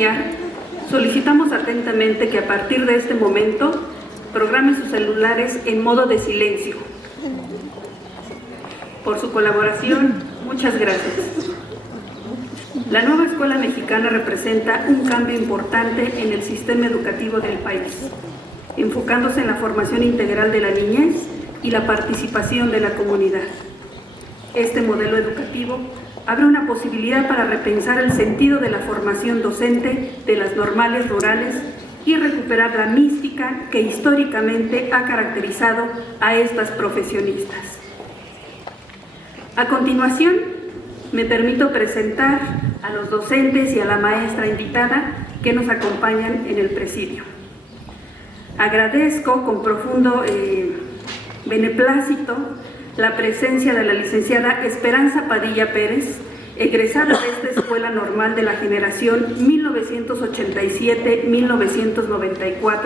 iniciar, solicitamos atentamente que a partir de este momento programen sus celulares en modo de silencio. Por su colaboración, muchas gracias. La nueva escuela mexicana representa un cambio importante en el sistema educativo del país, enfocándose en la formación integral de la niñez y la participación de la comunidad. Este modelo educativo abre una posibilidad para repensar el sentido de la formación docente de las normales rurales y recuperar la mística que históricamente ha caracterizado a estas profesionistas. A continuación, me permito presentar a los docentes y a la maestra invitada que nos acompañan en el presidio. Agradezco con profundo beneplácito la presencia de la licenciada Esperanza Padilla Pérez, egresada de esta Escuela Normal de la generación 1987-1994,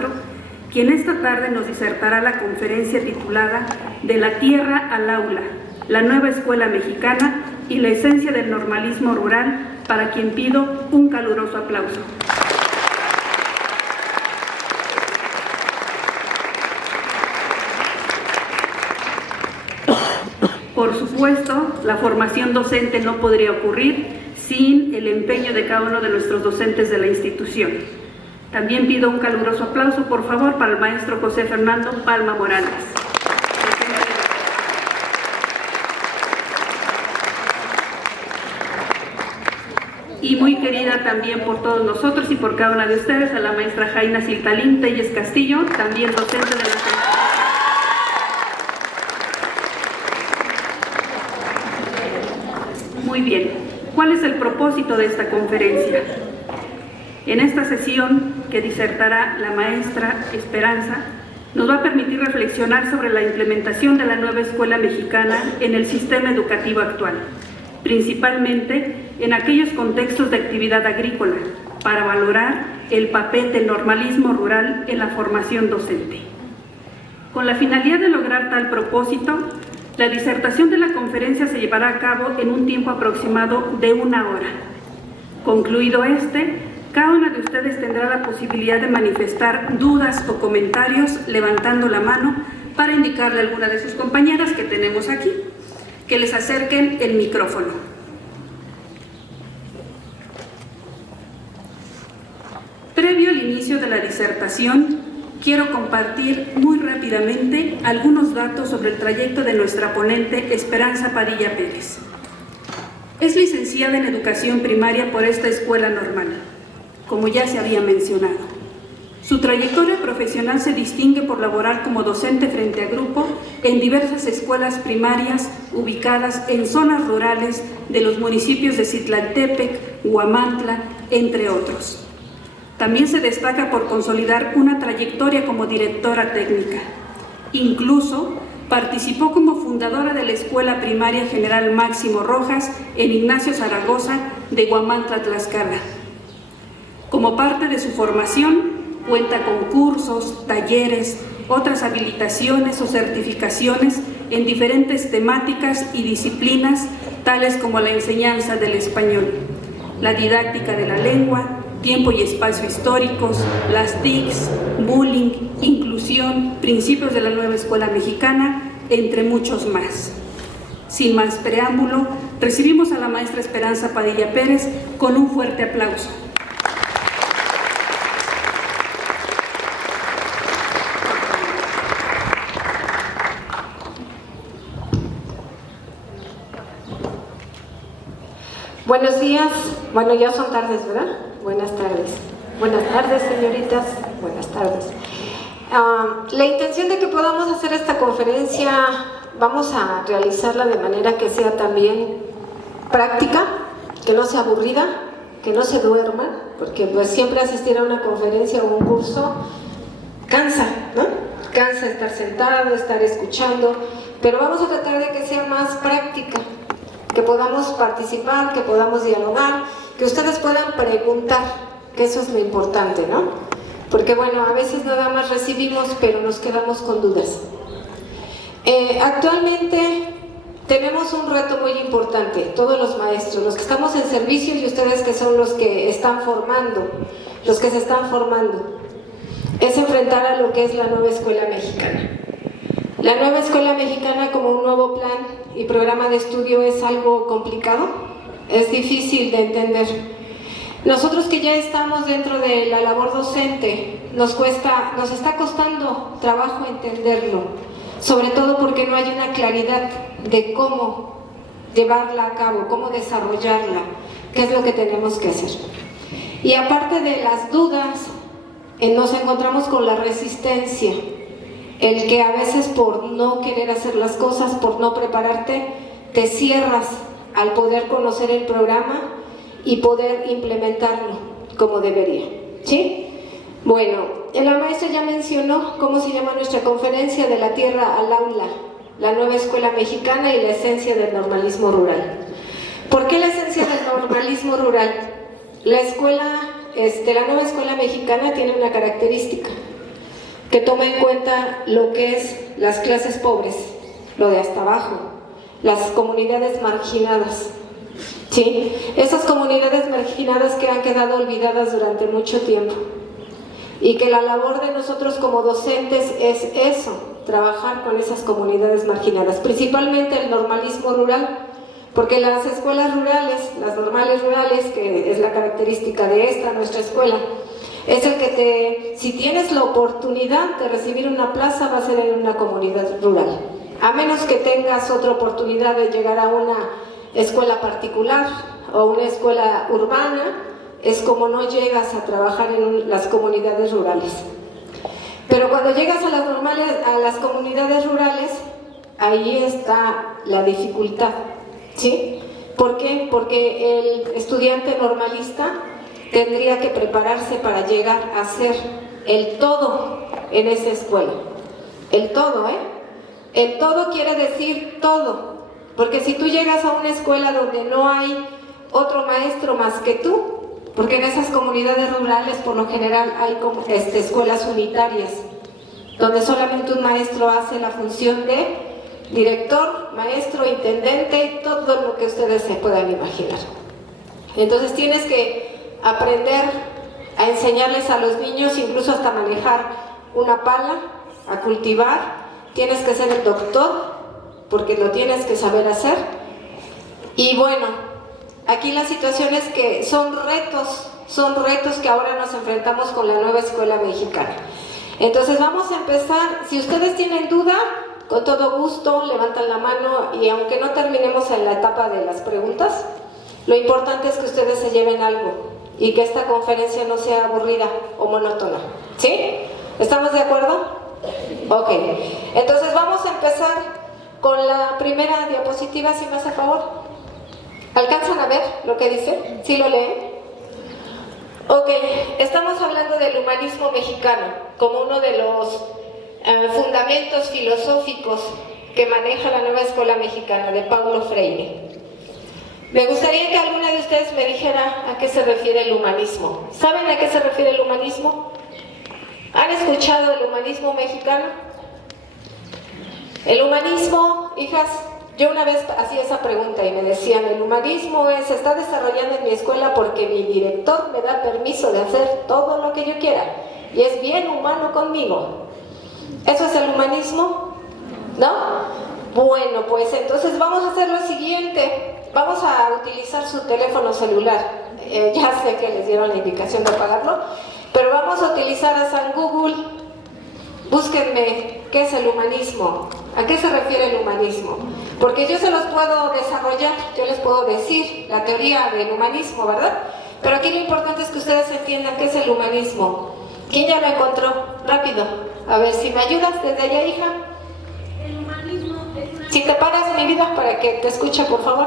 quien esta tarde nos disertará la conferencia titulada De la tierra al aula, la nueva escuela mexicana y la esencia del normalismo rural, para quien pido un caluroso aplauso. Por supuesto, la formación docente no podría ocurrir sin el empeño de cada uno de nuestros docentes de la institución. También pido un caluroso aplauso, por favor, para el maestro José Fernando Palma Morales. Y muy querida también por todos nosotros y por cada una de ustedes, a la maestra Jaina Siltalín Telles Castillo, también docente de la Muy bien, ¿cuál es el propósito de esta conferencia? En esta sesión que disertará la maestra Esperanza, nos va a permitir reflexionar sobre la implementación de la nueva escuela mexicana en el sistema educativo actual, principalmente en aquellos contextos de actividad agrícola, para valorar el papel del normalismo rural en la formación docente. Con la finalidad de lograr tal propósito, la disertación de la conferencia se llevará a cabo en un tiempo aproximado de 1 hora. Concluido cada una de ustedes tendrá la posibilidad de manifestar dudas o comentarios levantando la mano para indicarle a alguna de sus compañeras que tenemos aquí que les acerquen el micrófono. Previo al inicio de la disertación, quiero compartir muy rápidamente algunos datos sobre el trayecto de nuestra ponente Esperanza Padilla Pérez. Es licenciada en Educación Primaria por esta Escuela Normal, como ya se había mencionado. Su trayectoria profesional se distingue por laborar como docente frente a grupo en diversas escuelas primarias ubicadas en zonas rurales de los municipios de Citlaltépec, Huamantla, entre otros. También se destaca por consolidar una trayectoria como directora técnica. Incluso participó como fundadora de la Escuela Primaria General Máximo Rojas en Ignacio Zaragoza de Huamantla, Tlaxcala. Como parte de su formación, cuenta con cursos, talleres, otras habilitaciones o certificaciones en diferentes temáticas y disciplinas, tales como la enseñanza del español, la didáctica de la lengua, tiempo y espacio históricos, las TICs, bullying, inclusión, principios de la nueva escuela mexicana, entre muchos más. Sin más preámbulo, recibimos a la maestra Esperanza Padilla Pérez con un fuerte aplauso. Buenos días, bueno, ya son tardes, ¿verdad? Buenas tardes. Buenas tardes, señoritas. Buenas tardes. La intención de que podamos hacer esta conferencia, vamos a realizarla de manera que sea también práctica, que no sea aburrida, que no se duerman, porque pues siempre asistir a una conferencia o un curso cansa, ¿no? Cansa estar sentado, estar escuchando, pero vamos a tratar de que sea más práctica, que podamos participar, que podamos dialogar, que ustedes puedan preguntar, que eso es lo importante, ¿no? Porque bueno, a veces nada más recibimos, pero nos quedamos con dudas. Actualmente tenemos un reto muy importante, todos los maestros, los que estamos en servicio y ustedes que son los que están formando, los que se están formando, es enfrentar a lo que es la nueva escuela mexicana. La nueva escuela mexicana como un nuevo plan y programa de estudio es algo complicado, es difícil de entender. Nosotros que ya estamos dentro de la labor docente, nos está costando trabajo entenderlo, sobre todo porque no hay una claridad de cómo llevarla a cabo, cómo desarrollarla, qué es lo que tenemos que hacer. Y aparte de las dudas, nos encontramos con la resistencia, el que a veces por no querer hacer las cosas, por no prepararte, te cierras al poder conocer el programa y poder implementarlo como debería, ¿sí? Bueno, la maestra ya mencionó cómo se llama nuestra conferencia, de la tierra al aula, la nueva escuela mexicana y la esencia del normalismo rural. ¿Por qué la esencia del normalismo rural? La nueva escuela mexicana tiene una característica, que toma en cuenta lo que es las clases pobres, lo de hasta abajo, las comunidades marginadas, ¿sí? Esas comunidades marginadas que han quedado olvidadas durante mucho tiempo. Y que la labor de nosotros como docentes es eso, trabajar con esas comunidades marginadas, principalmente el normalismo rural, porque las escuelas rurales, las normales rurales, que es la característica de nuestra escuela, es el que si tienes la oportunidad de recibir una plaza, va a ser en una comunidad rural, a menos que tengas otra oportunidad de llegar a una escuela particular o una escuela urbana, es como no llegas a trabajar en las comunidades rurales. Pero cuando llegas a las comunidades rurales, ahí está la dificultad, ¿sí? ¿Por qué? Porque el estudiante normalista tendría que prepararse para llegar a ser el todo en esa escuela. El todo, El todo quiere decir todo, porque si tú llegas a una escuela donde no hay otro maestro más que tú, porque en esas comunidades rurales por lo general hay escuelas unitarias, donde solamente un maestro hace la función de director, maestro, intendente, todo lo que ustedes se puedan imaginar. Entonces tienes que aprender a enseñarles a los niños, incluso hasta manejar una pala, a cultivar, tienes que ser el doctor, porque lo tienes que saber hacer. Y bueno, aquí la situación es que son retos que ahora nos enfrentamos con la nueva escuela mexicana. Entonces vamos a empezar. Si ustedes tienen duda, con todo gusto levantan la mano, y aunque no terminemos en la etapa de las preguntas, lo importante es que ustedes se lleven algo y que esta conferencia no sea aburrida o monótona, ¿sí? ¿Estamos de acuerdo? Ok, entonces vamos a empezar con la primera diapositiva, si me hace favor. ¿Alcanzan a ver lo que dice? ¿Sí lo leen? Ok, estamos hablando del humanismo mexicano como uno de los fundamentos filosóficos que maneja la nueva escuela mexicana de Paulo Freire. Me gustaría que alguna de ustedes me dijera a qué se refiere el humanismo. ¿Saben a qué se refiere el humanismo? ¿Han escuchado el humanismo mexicano? El humanismo, hijas, yo una vez hacía esa pregunta y me decían, el humanismo se está desarrollando en mi escuela porque mi director me da permiso de hacer todo lo que yo quiera y es bien humano conmigo. ¿Eso es el humanismo? ¿No? Bueno, pues entonces vamos a hacer lo siguiente. Vamos a utilizar su teléfono celular. Ya sé que les dieron la indicación de apagarlo, pero vamos a utilizar a San Google. Búsquenme qué es el humanismo, a qué se refiere el humanismo, porque yo se los puedo desarrollar, yo les puedo decir la teoría del humanismo, ¿verdad? Pero aquí lo importante es que ustedes entiendan qué es el humanismo. ¿Quién ya lo encontró? Rápido. A ver, si me ayudas desde allá, hija. El humanismo es una... Si te paras, mi vida, para que te escuche, por favor.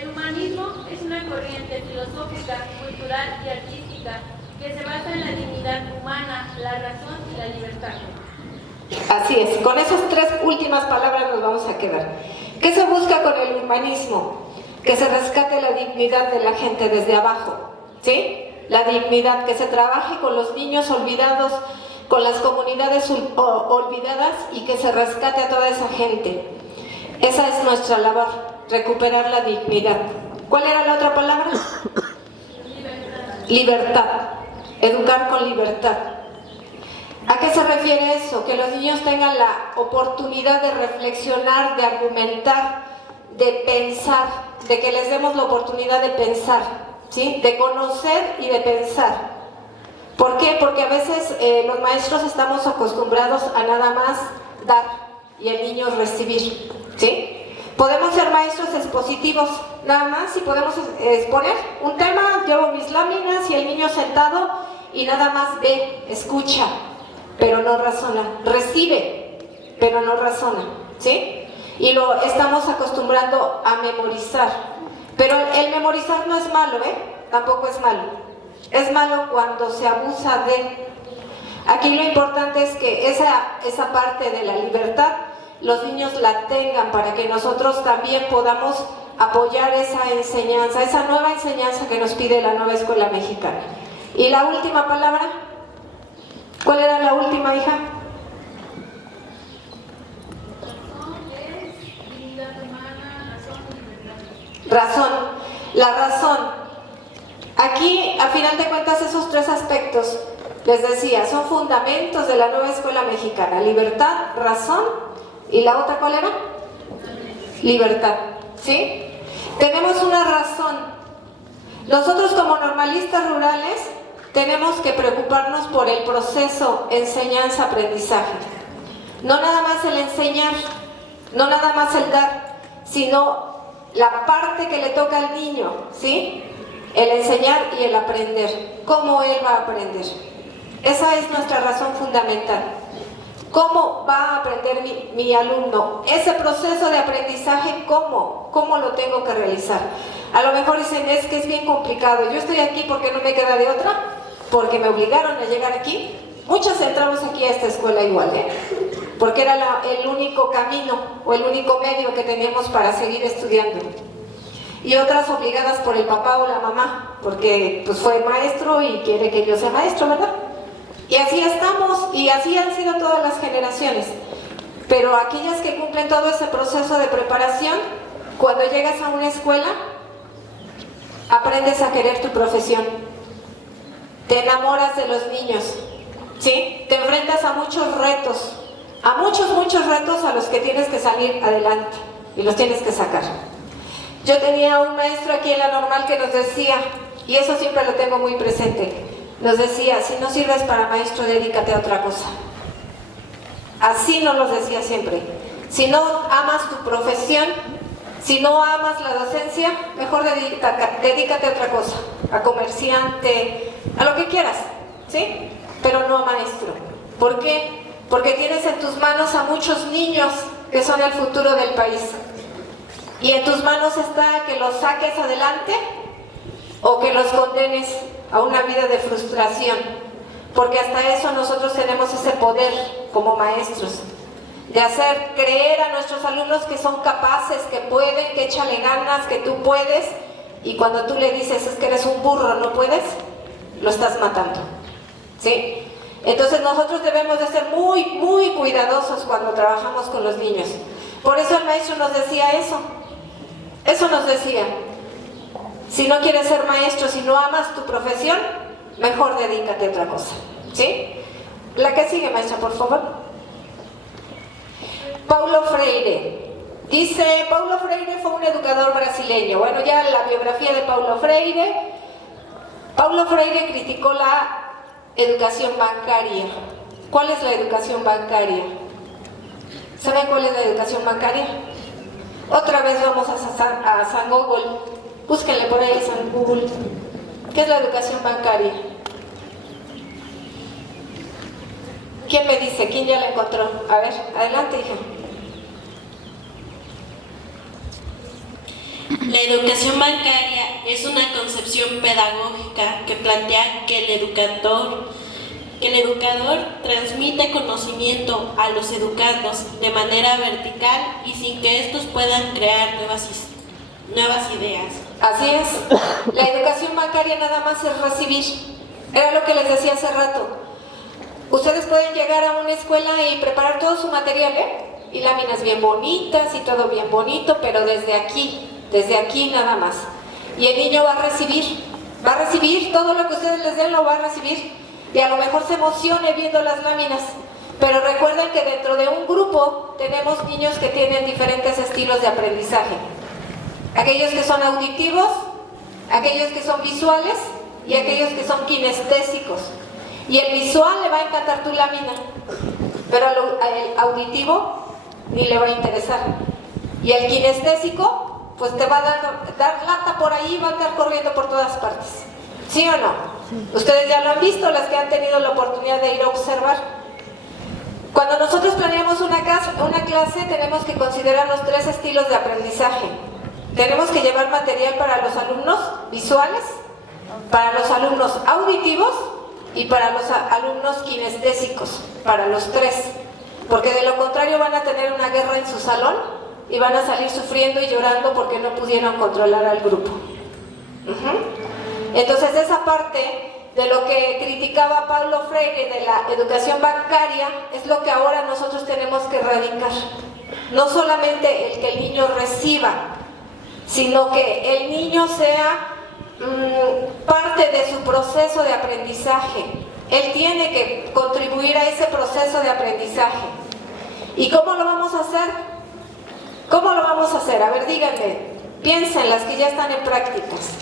El humanismo es una corriente filosófica, cultural y artística que se basa en la dignidad humana, la razón y la libertad. Así es, con esas tres últimas palabras nos vamos a quedar. ¿Qué se busca con el humanismo? Que se rescate la dignidad de la gente desde abajo, ¿sí? La dignidad, que se trabaje con los niños olvidados, con las comunidades olvidadas y que se rescate a toda esa gente. Esa es nuestra labor, recuperar la dignidad. ¿Cuál era la otra palabra? Libertad. Educar con libertad. ¿A qué se refiere eso? Que los niños tengan la oportunidad de reflexionar, de argumentar, de pensar, de que les demos la oportunidad de pensar, ¿sí? De conocer y de pensar. ¿Por qué? Porque a veces los maestros estamos acostumbrados a nada más dar y el niño recibir, ¿sí? Podemos ser maestros expositivos, nada más, y podemos exponer un tema, llevo mis láminas y el niño sentado y nada más ve, escucha, pero no razona, recibe, pero no razona, ¿sí? Y lo estamos acostumbrando a memorizar, pero el memorizar no es malo, tampoco es malo. Es malo cuando se abusa de. Aquí lo importante es que esa parte de la libertad los niños la tengan para que nosotros también podamos apoyar esa enseñanza, esa nueva enseñanza que nos pide la nueva escuela mexicana. Y la última palabra, ¿cuál era la última, hija? Razón, la razón. Aquí, a final de cuentas, esos tres aspectos, les decía, son fundamentos de la nueva escuela mexicana: libertad, razón, y la otra, ¿cuál era? Libertad, ¿sí? Tenemos una razón. Nosotros como normalistas rurales tenemos que preocuparnos por el proceso enseñanza-aprendizaje. No nada más el enseñar, no nada más el dar, sino la parte que le toca al niño, ¿sí? El enseñar y el aprender. ¿Cómo él va a aprender? Esa es nuestra razón fundamental. ¿Cómo va a aprender mi alumno? Ese proceso de aprendizaje, ¿cómo lo tengo que realizar? A lo mejor dicen, es que es bien complicado. Yo estoy aquí porque no me queda de otra, porque me obligaron a llegar aquí. Muchos entramos aquí a esta escuela igual, porque era el único camino o el único medio que teníamos para seguir estudiando. Y otras obligadas por el papá o la mamá, porque pues fue maestro y quiere que yo sea maestro, ¿verdad? Y así estamos, y así han sido todas las generaciones. Pero aquellas que cumplen todo ese proceso de preparación, cuando llegas a una escuela, aprendes a querer tu profesión. Te enamoras de los niños, ¿sí? Te enfrentas a muchos retos, a muchos retos a los que tienes que salir adelante y los tienes que sacar. Yo tenía un maestro aquí en la normal que nos decía, y eso siempre lo tengo muy presente, nos decía, si no sirves para maestro, dedícate a otra cosa. Así nos lo decía siempre. Si no amas tu profesión, si no amas la docencia, mejor dedícate a otra cosa, a comerciante, a lo que quieras, ¿sí? Pero no a maestro. ¿Por qué? Porque tienes en tus manos a muchos niños que son el futuro del país. Y en tus manos está que los saques adelante o que los condenes a una vida de frustración, porque hasta eso nosotros tenemos ese poder como maestros, de hacer creer a nuestros alumnos que son capaces, que pueden, que échale ganas, que tú puedes, y cuando tú le dices es que eres un burro, no puedes, lo estás matando, ¿sí? Entonces nosotros debemos de ser muy cuidadosos cuando trabajamos con los niños. Por eso el maestro nos decía eso nos decía: si no quieres ser maestro, si no amas tu profesión, mejor dedícate a otra cosa, ¿sí? La que sigue, maestra, por favor. Paulo Freire. Dice, Paulo Freire fue un educador brasileño. Bueno, ya la biografía de Paulo Freire. Paulo Freire criticó la educación bancaria. ¿Cuál es la educación bancaria? ¿Saben cuál es la educación bancaria? Otra vez vamos a San Google. Búsquenle por ahí San Google. ¿Qué es la educación bancaria? ¿Quién me dice? ¿Quién ya la encontró? A ver, adelante, hija. La educación bancaria es una concepción pedagógica que plantea que el educador transmite conocimiento a los educandos de manera vertical y sin que estos puedan crear nuevas ideas. Así es. La educación bancaria nada más es recibir. Era lo que les decía hace rato. Ustedes pueden llegar a una escuela y preparar todo su material, y láminas bien bonitas y todo bien bonito, pero desde aquí nada más. Y el niño va a recibir todo lo que ustedes les den, lo va a recibir, y a lo mejor se emocione viendo las láminas. Pero recuerden que dentro de un grupo tenemos niños que tienen diferentes estilos de aprendizaje. Aquellos que son auditivos, aquellos que son visuales y aquellos que son kinestésicos. Y el visual le va a encantar tu lámina, pero al auditivo ni le va a interesar. Y el kinestésico, pues te va a dar lata por ahí, va a andar corriendo por todas partes. ¿Sí o no? Ustedes ya lo han visto, las que han tenido la oportunidad de ir a observar. Cuando nosotros planeamos una clase, tenemos que considerar los 3 estilos de aprendizaje. Tenemos que llevar material para los alumnos visuales, para los alumnos auditivos y para los alumnos kinestésicos, para los 3. Porque de lo contrario van a tener una guerra en su salón y van a salir sufriendo y llorando porque no pudieron controlar al grupo. Entonces esa parte de lo que criticaba Paulo Freire de la educación bancaria es lo que ahora nosotros tenemos que erradicar. No solamente el que el niño reciba, sino que el niño sea parte de su proceso de aprendizaje. Él tiene que contribuir a ese proceso de aprendizaje. ¿Y cómo lo vamos a hacer? ¿Cómo lo vamos a hacer? A ver, díganme, piensen las que ya están en prácticas.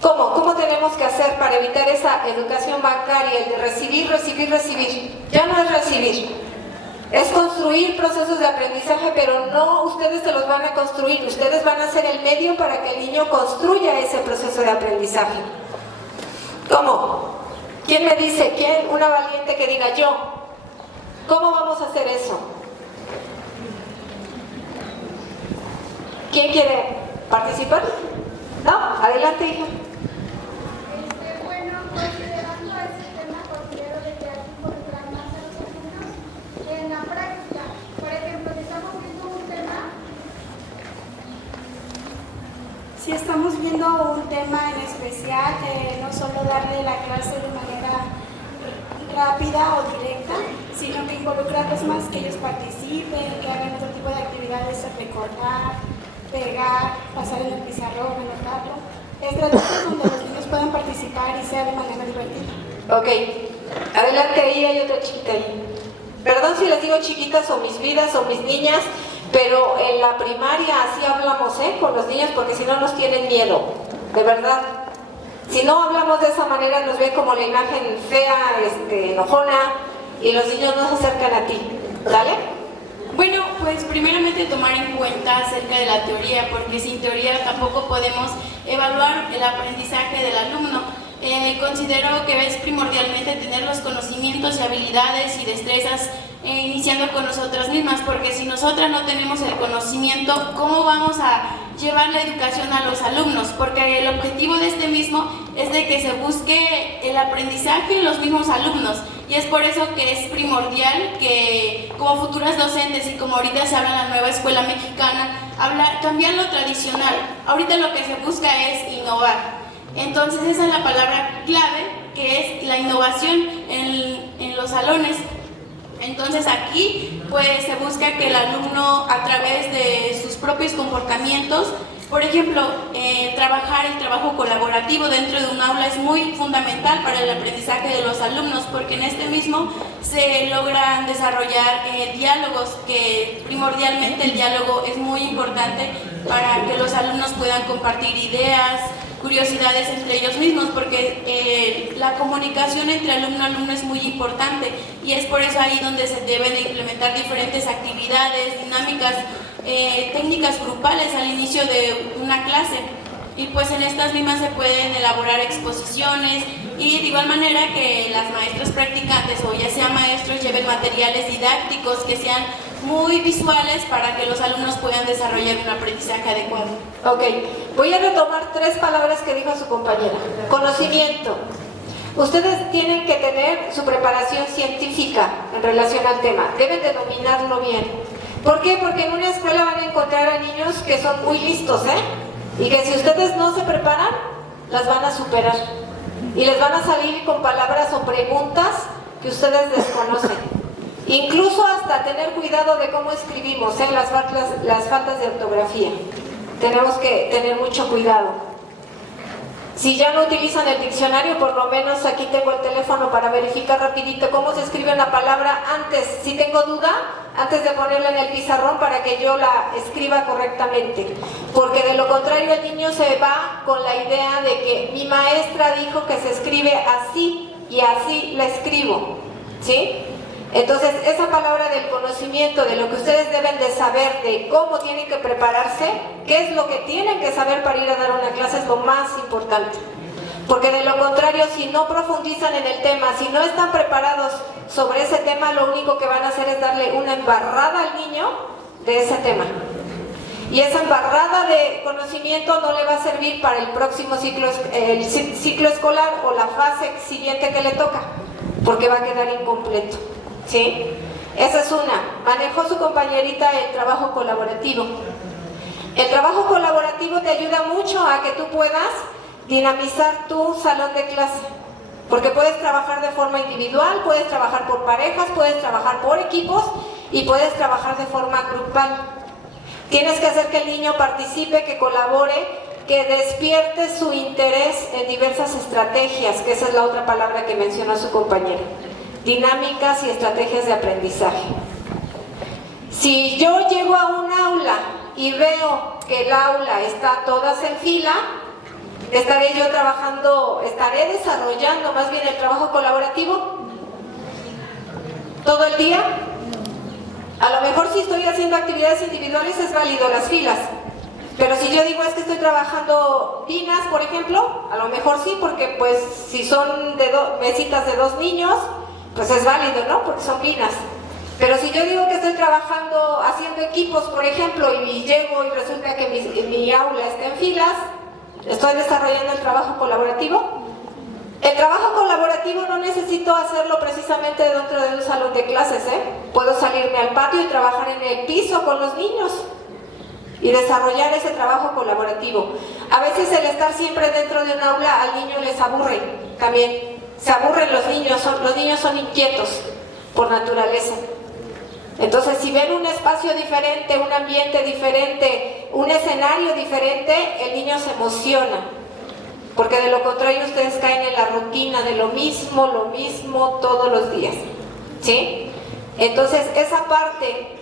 ¿Cómo tenemos que hacer para evitar esa educación bancaria, el de recibir? Ya no es recibir, es construir procesos de aprendizaje, pero no ustedes se los van a construir, ustedes van a ser el medio para que el niño construya ese proceso de aprendizaje. ¿Cómo? ¿Quién me dice? ¿Quién? Una valiente que diga yo. ¿Cómo vamos a hacer eso? ¿Quién quiere participar? No, adelante, hija. Bueno, considerando ese tema, considero de que hay que involucrar más a los alumnos en la práctica. Por ejemplo, si estamos viendo un tema, en especial, no solo darle la clase de manera rápida o directa, sino que involucrarlos más, que ellos participen, que hagan otro tipo de actividades, recordar, pegar, pasar en el pizarrón, anotarlo. Estrategias donde los niños puedan participar y sea de manera divertida. Ok, adelante, ahí hay otra chiquita ahí. Perdón si les digo chiquitas o mis vidas o mis niñas, pero en la primaria así hablamos, con los niños, porque si no nos tienen miedo, de verdad. Si no hablamos de esa manera nos ven como la imagen fea, enojona, y los niños no se acercan a ti. ¿Dale? Bueno, pues primeramente tomar en cuenta acerca de la teoría, porque sin teoría tampoco podemos evaluar el aprendizaje del alumno. Considero que es primordialmente tener los conocimientos y habilidades y destrezas iniciando con nosotras mismas, porque si nosotras no tenemos el conocimiento, ¿cómo vamos a llevar la educación a los alumnos? Porque el objetivo de este mismo es de que se busque el aprendizaje en los mismos alumnos, y es por eso que es primordial que como futuras docentes y como ahorita se habla en la nueva escuela mexicana, cambiar lo tradicional. Ahorita lo que se busca es innovar. Entonces esa es la palabra clave, que es la innovación en los salones. Entonces aquí pues se busca que el alumno, a través de sus propios comportamientos, por ejemplo, trabajar el trabajo colaborativo dentro de un aula es muy fundamental para el aprendizaje de los alumnos, porque en este mismo se logran desarrollar diálogos, que primordialmente el diálogo es muy importante para que los alumnos puedan compartir ideas, curiosidades entre ellos mismos, porque la comunicación entre alumno y alumno es muy importante, y es por eso ahí donde se deben de implementar diferentes actividades, dinámicas, técnicas grupales al inicio de una clase, y pues en estas mismas se pueden elaborar exposiciones, y de igual manera que las maestras practicantes o ya sean maestros lleven materiales didácticos que sean muy visuales para que los alumnos puedan desarrollar un aprendizaje adecuado. Ok, voy a retomar 3 palabras que dijo su compañera. Conocimiento. Ustedes tienen que tener su preparación científica en relación al tema, deben de dominarlo bien. ¿Por qué? Porque en una escuela van a encontrar a niños que son muy listos, y que si ustedes no se preparan, las van a superar. Y les van a salir con palabras o preguntas que ustedes desconocen. Incluso hasta tener cuidado de cómo escribimos, las faltas de ortografía. Tenemos que tener mucho cuidado. Si ya no utilizan el diccionario, por lo menos aquí tengo el teléfono para verificar rapidito cómo se escribe una palabra antes. Si tengo duda, antes de ponerla en el pizarrón para que yo la escriba correctamente. Porque de lo contrario el niño se va con la idea de que mi maestra dijo que se escribe así y así la escribo, ¿sí? Entonces, esa palabra del conocimiento, de lo que ustedes deben de saber, de cómo tienen que prepararse, qué es lo que tienen que saber para ir a dar una clase, es lo más importante. Porque de lo contrario, si no profundizan en el tema, si no están preparados sobre ese tema, lo único que van a hacer es darle una embarrada al niño de ese tema. Y esa embarrada de conocimiento no le va a servir para el próximo ciclo escolar o la fase siguiente que le toca, porque va a quedar incompleto. ¿Sí? Esa es una. Manejó su compañerita el trabajo colaborativo. El trabajo colaborativo te ayuda mucho a que tú puedas dinamizar tu salón de clase, porque puedes trabajar de forma individual, puedes trabajar por parejas, puedes trabajar por equipos y puedes trabajar de forma grupal. Tienes que hacer que el niño participe, que colabore, que despierte su interés en diversas estrategias, que esa es la otra palabra que mencionó su compañera. Dinámicas y estrategias de aprendizaje. Si yo llego a un aula y veo que el aula está todas en fila, estaré desarrollando más bien el trabajo colaborativo todo el día. A lo mejor si estoy haciendo actividades individuales es válido las filas, pero si yo digo es que estoy trabajando dinas, por ejemplo, a lo mejor sí, porque pues si son de mesitas de 2 niños, pues es válido, ¿no? Porque son finas. Pero si yo digo que estoy trabajando, haciendo equipos, por ejemplo, y llego y resulta que mi aula está en filas, ¿estoy desarrollando el trabajo colaborativo? El trabajo colaborativo no necesito hacerlo precisamente dentro de un salón de clases, ¿eh? Puedo salirme al patio y trabajar en el piso con los niños y desarrollar ese trabajo colaborativo. A veces el estar siempre dentro de un aula al niño les aburre también. Se aburren los niños son inquietos por naturaleza. Entonces, si ven un espacio diferente, un ambiente diferente, un escenario diferente, el niño se emociona. Porque de lo contrario ustedes caen en la rutina de lo mismo todos los días. ¿Sí? Entonces, esa parte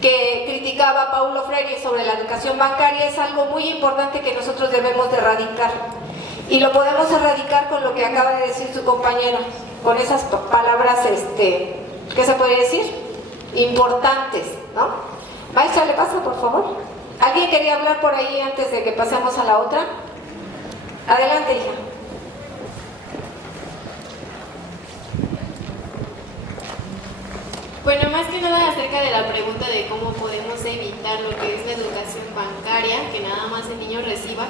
que criticaba Paulo Freire sobre la educación bancaria es algo muy importante que nosotros debemos de erradicar. Y lo podemos erradicar con lo que acaba de decir su compañera, con esas palabras, ¿qué se podría decir? Importantes, ¿no? Maestra, ¿le pasa, por favor? ¿Alguien quería hablar por ahí antes de que pasemos a la otra? Adelante, hija. Bueno, más que nada acerca de la pregunta de cómo podemos evitar lo que es la educación bancaria, que nada más el niño reciba.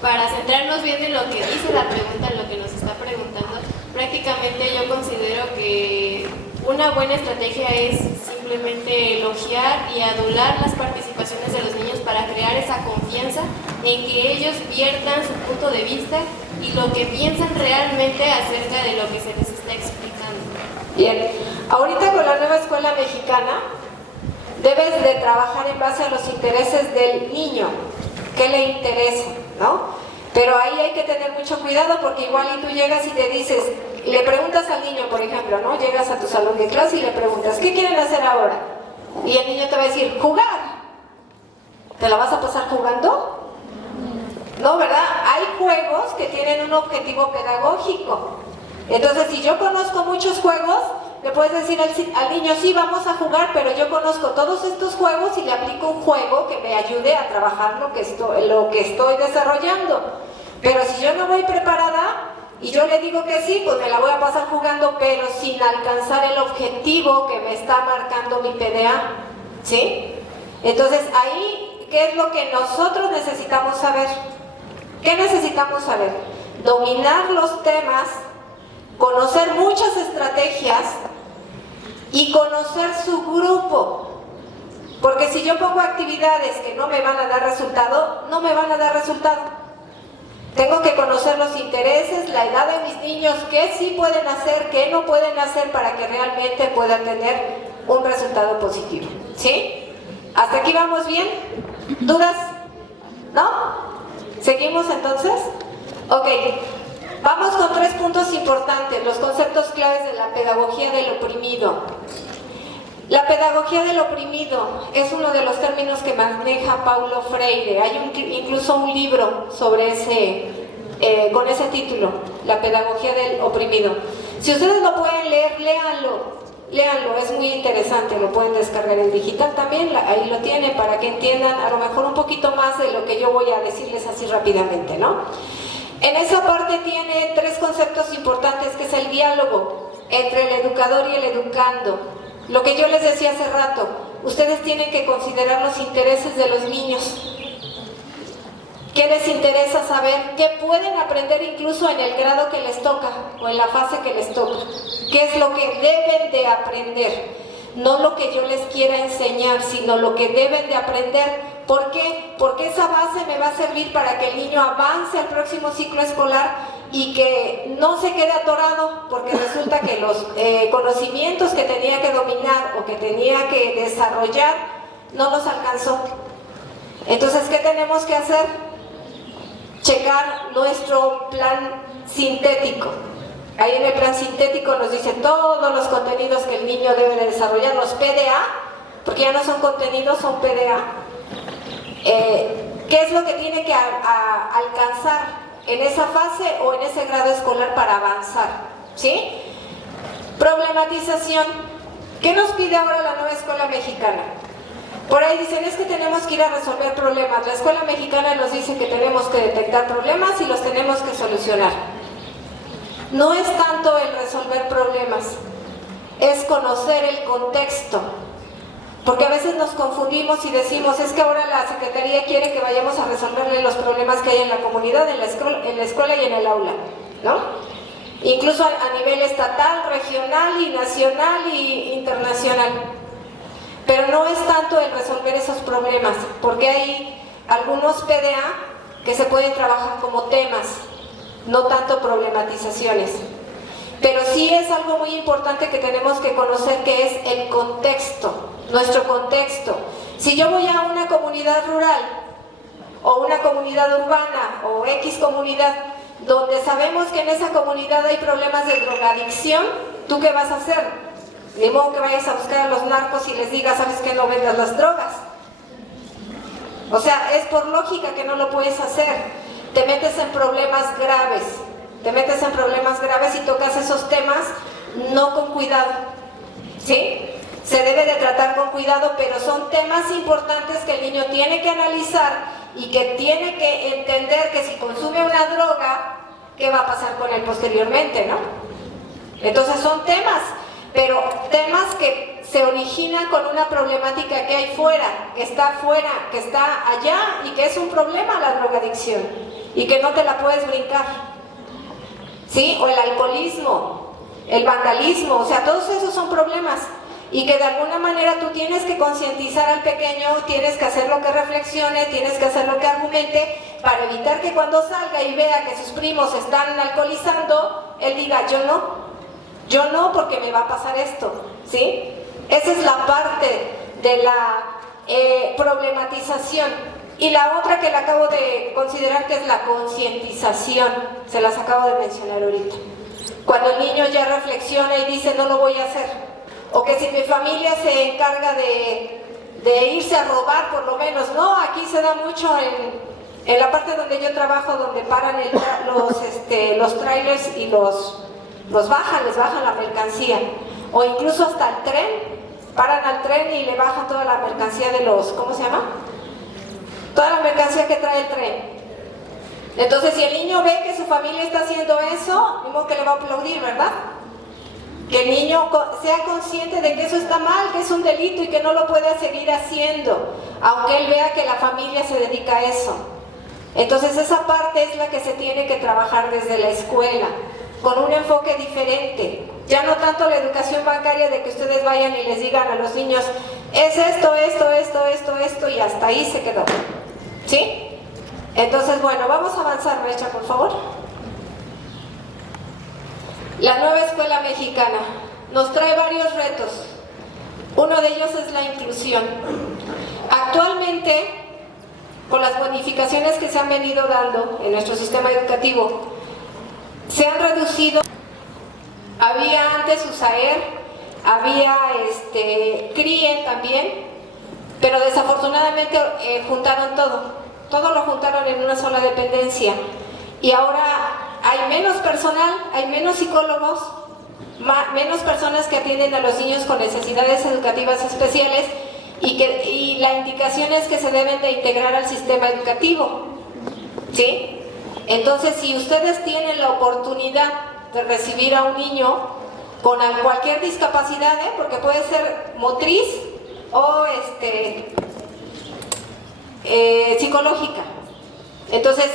Para centrarnos bien en lo que dice la pregunta, en lo que nos está preguntando, prácticamente yo considero que una buena estrategia es simplemente elogiar y adular las participaciones de los niños para crear esa confianza en que ellos viertan su punto de vista y lo que piensan realmente acerca de lo que se les está explicando. Bien, ahorita con la nueva escuela mexicana debes de trabajar en base a los intereses del niño, qué le interesa, ¿no? Pero ahí hay que tener mucho cuidado porque igual y tú llegas y te dices, le preguntas al niño, por ejemplo, ¿no? Llegas a tu salón de clase y le preguntas, ¿qué quieren hacer ahora? Y el niño te va a decir, jugar. ¿Te la vas a pasar jugando? No, ¿verdad? Hay juegos que tienen un objetivo pedagógico. Entonces, si yo conozco muchos juegos, le puedes decir al niño, sí, vamos a jugar, pero yo conozco todos estos juegos y le aplico un juego que me ayude a trabajar lo que estoy desarrollando. Pero si yo no voy preparada y yo le digo que sí, pues me la voy a pasar jugando, pero sin alcanzar el objetivo que me está marcando mi PDA, ¿sí? Entonces, ahí, ¿qué es lo que nosotros necesitamos saber? ¿Qué necesitamos saber? Dominar los temas, conocer muchas estrategias y conocer su grupo. Porque si yo pongo actividades que no me van a dar resultado, no me van a dar resultado. Tengo que conocer los intereses, la edad de mis niños, qué sí pueden hacer, qué no pueden hacer para que realmente puedan tener un resultado positivo. ¿Sí? ¿Hasta aquí vamos bien? ¿Dudas? ¿No? ¿Seguimos entonces? Ok. Vamos con 3 puntos importantes, los conceptos claves de la pedagogía del oprimido. La pedagogía del oprimido es uno de los términos que maneja Paulo Freire. Hay incluso un libro sobre con ese título, La pedagogía del oprimido. Si ustedes lo pueden leer, léanlo, es muy interesante, lo pueden descargar en digital también, ahí lo tienen para que entiendan a lo mejor un poquito más de lo que yo voy a decirles así rápidamente, ¿no? En esa parte tiene 3 conceptos importantes, que es el diálogo entre el educador y el educando. Lo que yo les decía hace rato, ustedes tienen que considerar los intereses de los niños. ¿Qué les interesa saber? ¿Qué pueden aprender incluso en el grado que les toca o en la fase que les toca? ¿Qué es lo que deben de aprender? No lo que yo les quiera enseñar, sino lo que deben de aprender. ¿Por qué? Porque esa base me va a servir para que el niño avance al próximo ciclo escolar y que no se quede atorado, porque resulta que los conocimientos que tenía que dominar o que tenía que desarrollar no los alcanzó. Entonces, ¿qué tenemos que hacer? Checar nuestro plan sintético. Ahí en el plan sintético nos dice todos los contenidos que el niño debe de desarrollar, los PDA, porque ya no son contenidos, son PDA. ¿Qué es lo que tiene que alcanzar en esa fase o en ese grado escolar para avanzar? ¿Sí? Problematización. ¿Qué nos pide ahora la nueva escuela mexicana? Por ahí dicen, es que tenemos que ir a resolver problemas. La escuela mexicana nos dice que tenemos que detectar problemas y los tenemos que solucionar. No es tanto el resolver problemas, es conocer el contexto. Porque a veces nos confundimos y decimos, es que ahora la Secretaría quiere que vayamos a resolverle los problemas que hay en la comunidad, en la escuela y en el aula, ¿no? Incluso a nivel estatal, regional y nacional y internacional. Pero no es tanto el resolver esos problemas, porque hay algunos PDA que se pueden trabajar como temas, no tanto problematizaciones. Pero sí es algo muy importante que tenemos que conocer, que es el contexto, nuestro contexto. Si yo voy a una comunidad rural o una comunidad urbana o X comunidad donde sabemos que en esa comunidad hay problemas de drogadicción, ¿tú qué vas a hacer? Ni modo que vayas a buscar a los narcos y les digas, ¿sabes qué? No vendas las drogas. O sea, es por lógica que no lo puedes hacer. Te metes en problemas graves. Te metes en problemas graves y tocas esos temas no con cuidado. ¿Sí? Se debe de tratar con cuidado, pero son temas importantes que el niño tiene que analizar y que tiene que entender que si consume una droga, ¿qué va a pasar con él posteriormente, no? Entonces son temas, pero temas que se originan con una problemática que hay fuera, que está allá y que es un problema la drogadicción y que no te la puedes brincar. ¿Sí? O el alcoholismo, el vandalismo, o sea, todos esos son problemas y que de alguna manera tú tienes que concientizar al pequeño, tienes que hacerlo que reflexione, tienes que hacerlo que argumente para evitar que cuando salga y vea que sus primos están alcoholizando, él diga, yo no porque me va a pasar esto, ¿sí? Esa es la parte de la problematización. Y la otra que le acabo de considerar, que es la concientización, se las acabo de mencionar ahorita. Cuando el niño ya reflexiona y dice, no lo voy a hacer. O que si mi familia se encarga de irse a robar, por lo menos. No, aquí se da mucho en la parte donde yo trabajo, donde paran los trailers y les bajan la mercancía. O incluso hasta el tren, paran al tren y le bajan toda la mercancía de los, ¿cómo se llama? Toda la mercancía que trae el tren. Entonces, si el niño ve que su familia está haciendo eso, mismo que le va a aplaudir, ¿verdad? Que el niño sea consciente de que eso está mal, que es un delito y que no lo puede seguir haciendo, aunque él vea que la familia se dedica a eso. Entonces, esa parte es la que se tiene que trabajar desde la escuela, con un enfoque diferente. Ya no tanto la educación bancaria de que ustedes vayan y les digan a los niños, es esto, y hasta ahí se quedó. ¿Sí? Entonces, bueno, vamos a avanzar, Mecha, por favor. La nueva escuela mexicana nos trae varios retos. Uno de ellos es la inclusión. Actualmente, con las modificaciones que se han venido dando en nuestro sistema educativo, se han reducido. Había antes USAER, había CRIE también, pero desafortunadamente juntaron todo lo juntaron en una sola dependencia, y ahora hay menos personal, hay menos psicólogos, menos personas que atienden a los niños con necesidades educativas especiales, y la indicación es que se deben de integrar al sistema educativo, ¿sí? Entonces, si ustedes tienen la oportunidad de recibir a un niño con cualquier discapacidad, porque puede ser motriz o psicológica, entonces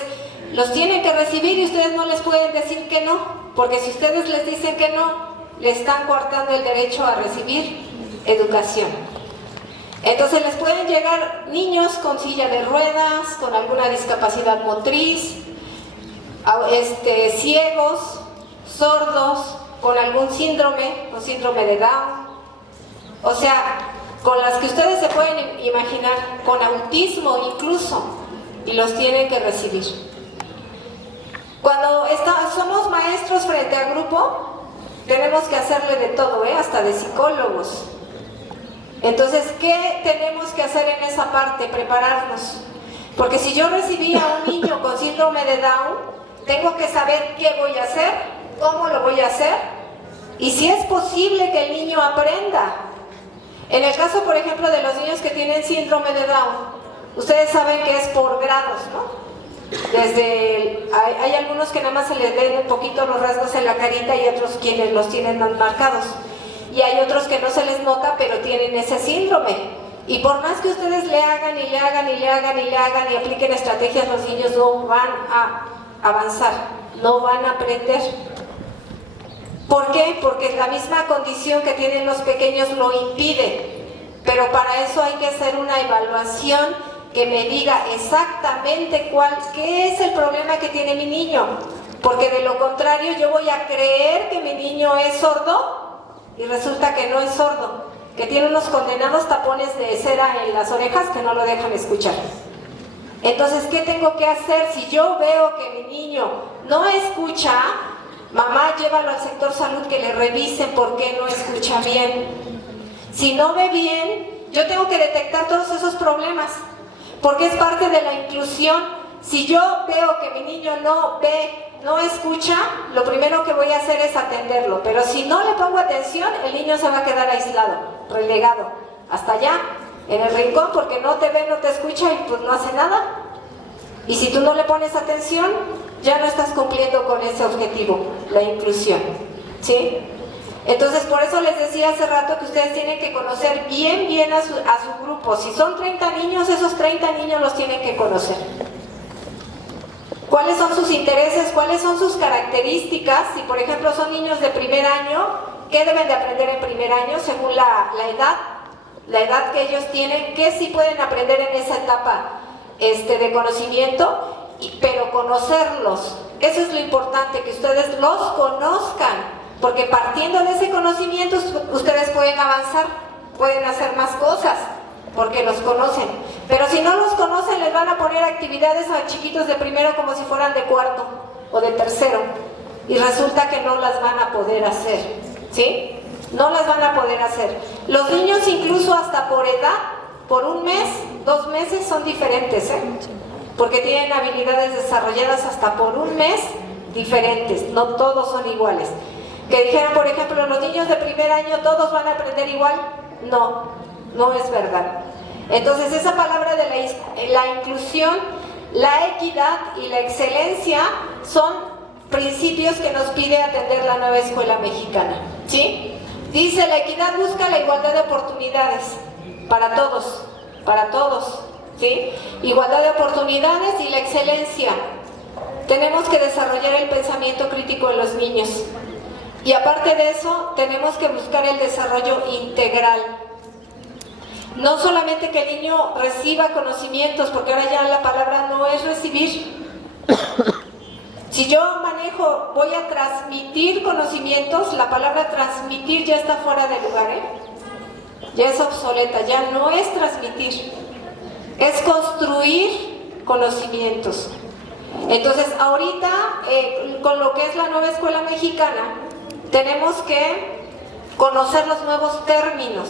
los tienen que recibir, y ustedes no les pueden decir que no, porque si ustedes les dicen que no, le están coartando el derecho a recibir educación. Entonces les pueden llegar niños con silla de ruedas, con alguna discapacidad motriz, ciegos, sordos, con algún síndrome, con síndrome de Down, o sea, con las que ustedes se pueden imaginar, con autismo incluso, y los tienen que recibir. Cuando somos maestros frente al grupo, tenemos que hacerle de todo, hasta de psicólogos. Entonces, ¿qué tenemos que hacer en esa parte? Prepararnos. Porque si yo recibí a un niño con síndrome de Down, tengo que saber qué voy a hacer, cómo lo voy a hacer, y si es posible que el niño aprenda. En el caso, por ejemplo, de los niños que tienen síndrome de Down, ustedes saben que es por grados, ¿no? Hay algunos que nada más se les ven un poquito los rasgos en la carita, y otros quienes los tienen más marcados. Y hay otros que no se les nota, pero tienen ese síndrome. Y por más que ustedes le hagan y le hagan y le hagan y le hagan y apliquen estrategias, los niños no van a avanzar, no van a aprender. ¿Por qué? Porque la misma condición que tienen los pequeños lo impide. Pero para eso hay que hacer una evaluación que me diga exactamente qué es el problema que tiene mi niño. Porque de lo contrario yo voy a creer que mi niño es sordo, y resulta que no es sordo, que tiene unos condenados tapones de cera en las orejas que no lo dejan escuchar. Entonces, ¿qué tengo que hacer? Si yo veo que mi niño no escucha, mamá, llévalo al sector salud que le revisen por qué no escucha bien. Si no ve bien, yo tengo que detectar todos esos problemas, porque es parte de la inclusión. Si yo veo que mi niño no ve, no escucha, lo primero que voy a hacer es atenderlo. Pero si no le pongo atención, el niño se va a quedar aislado, relegado, hasta allá, en el rincón, porque no te ve, no te escucha y pues no hace nada. Y si tú no le pones atención, ya no estás cumpliendo con ese objetivo, la inclusión, ¿sí? Entonces, por eso les decía hace rato que ustedes tienen que conocer bien a su grupo. Si son 30 niños, esos 30 niños los tienen que conocer. ¿Cuáles son sus intereses? ¿Cuáles son sus características? Si, por ejemplo, son niños de primer año, ¿qué deben de aprender en primer año según la edad que ellos tienen? ¿Qué sí pueden aprender en esa etapa de conocimiento? Pero conocerlos. Eso es lo importante, que ustedes los conozcan. Porque partiendo de ese conocimiento, ustedes pueden avanzar, pueden hacer más cosas, porque los conocen. Pero si no los conocen, les van a poner actividades a chiquitos de primero como si fueran de cuarto o de tercero, y resulta que no las van a poder hacer, ¿sí? No las van a poder hacer. Los niños incluso hasta por edad, por un mes, 2 meses son diferentes, porque tienen habilidades desarrolladas hasta por un mes diferentes, no todos son iguales. Que dijeran, por ejemplo, los niños de primer año todos van a aprender igual, no es verdad. Entonces, esa palabra de la inclusión, la equidad y la excelencia son principios que nos pide atender la nueva escuela mexicana, ¿sí? Dice, la equidad busca la igualdad de oportunidades para todos, ¿sí? Igualdad de oportunidades y la excelencia. Tenemos que desarrollar el pensamiento crítico en los niños. Y aparte de eso, tenemos que buscar el desarrollo integral. No solamente que el niño reciba conocimientos, porque ahora ya la palabra no es recibir. Si yo manejo, voy a transmitir conocimientos, la palabra transmitir ya está fuera de lugar, ¿eh? Ya es obsoleta, ya no es transmitir, es construir conocimientos. Entonces, ahorita, con lo que es la nueva escuela mexicana, tenemos que conocer los nuevos términos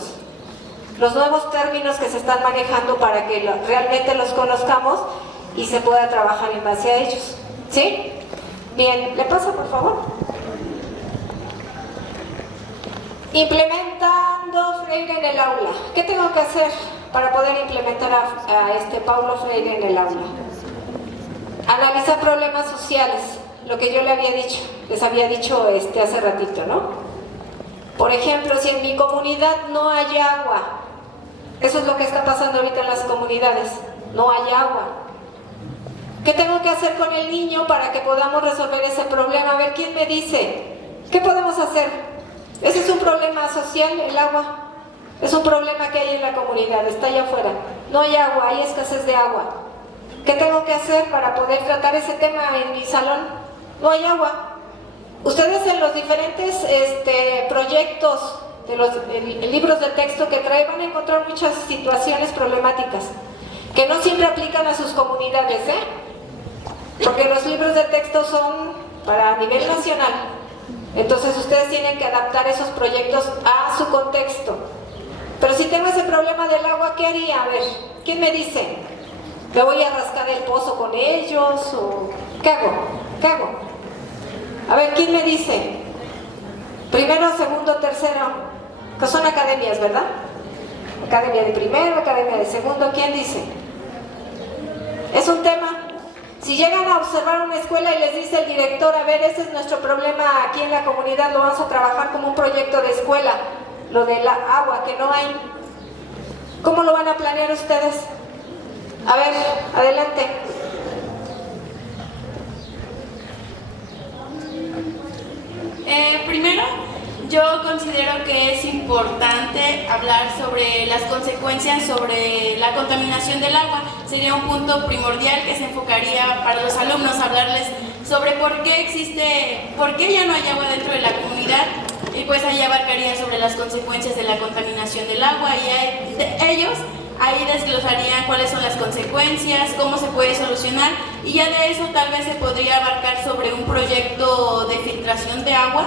que se están manejando para que realmente los conozcamos y se pueda trabajar en base a ellos. ¿Sí? Bien, ¿le pasa por favor? Implementando Freire en el aula. ¿Qué tengo que hacer para poder implementar a Paulo Freire en el aula? Analizar problemas sociales, lo que yo les había dicho hace ratito, ¿no? Por ejemplo, si en mi comunidad no hay agua, eso es lo que está pasando ahorita en las comunidades, no hay agua. ¿Qué tengo que hacer con el niño para que podamos resolver ese problema? A ver, ¿quién me dice? ¿Qué podemos hacer? Ese es un problema social, el agua. Es un problema que hay en la comunidad, está allá afuera. No hay agua, hay escasez de agua. ¿Qué tengo que hacer para poder tratar ese tema en mi salón? No hay agua. Ustedes en los diferentes proyectos, de los libros de texto que traen, van a encontrar muchas situaciones problemáticas que no siempre aplican a sus comunidades, porque los libros de texto son para nivel nacional. Entonces ustedes tienen que adaptar esos proyectos a su contexto. Pero si tengo ese problema del agua, ¿qué haría? A ver, ¿quién me dice? ¿Me voy a rascar el pozo con ellos? ¿O qué hago? ¿Qué hago? A ver, ¿quién me dice? Primero, segundo, tercero, que son academias, ¿verdad? Academia de primero, academia de segundo, ¿quién dice? Es un tema. Si llegan a observar una escuela y les dice el director, a ver, ese es nuestro problema aquí en la comunidad, lo vamos a trabajar como un proyecto de escuela, lo del agua que no hay, ¿cómo lo van a planear ustedes? A ver, adelante. Primero, yo considero que es importante hablar sobre las consecuencias sobre la contaminación del agua. Sería un punto primordial que se enfocaría para los alumnos, hablarles sobre por qué ya no hay agua dentro de la comunidad, y pues ahí abarcaría sobre las consecuencias de la contaminación del agua, y ellos ahí desglosarían cuáles son las consecuencias, cómo se puede solucionar, y ya de eso tal vez se podría abarcar sobre un proyecto de filtración de agua.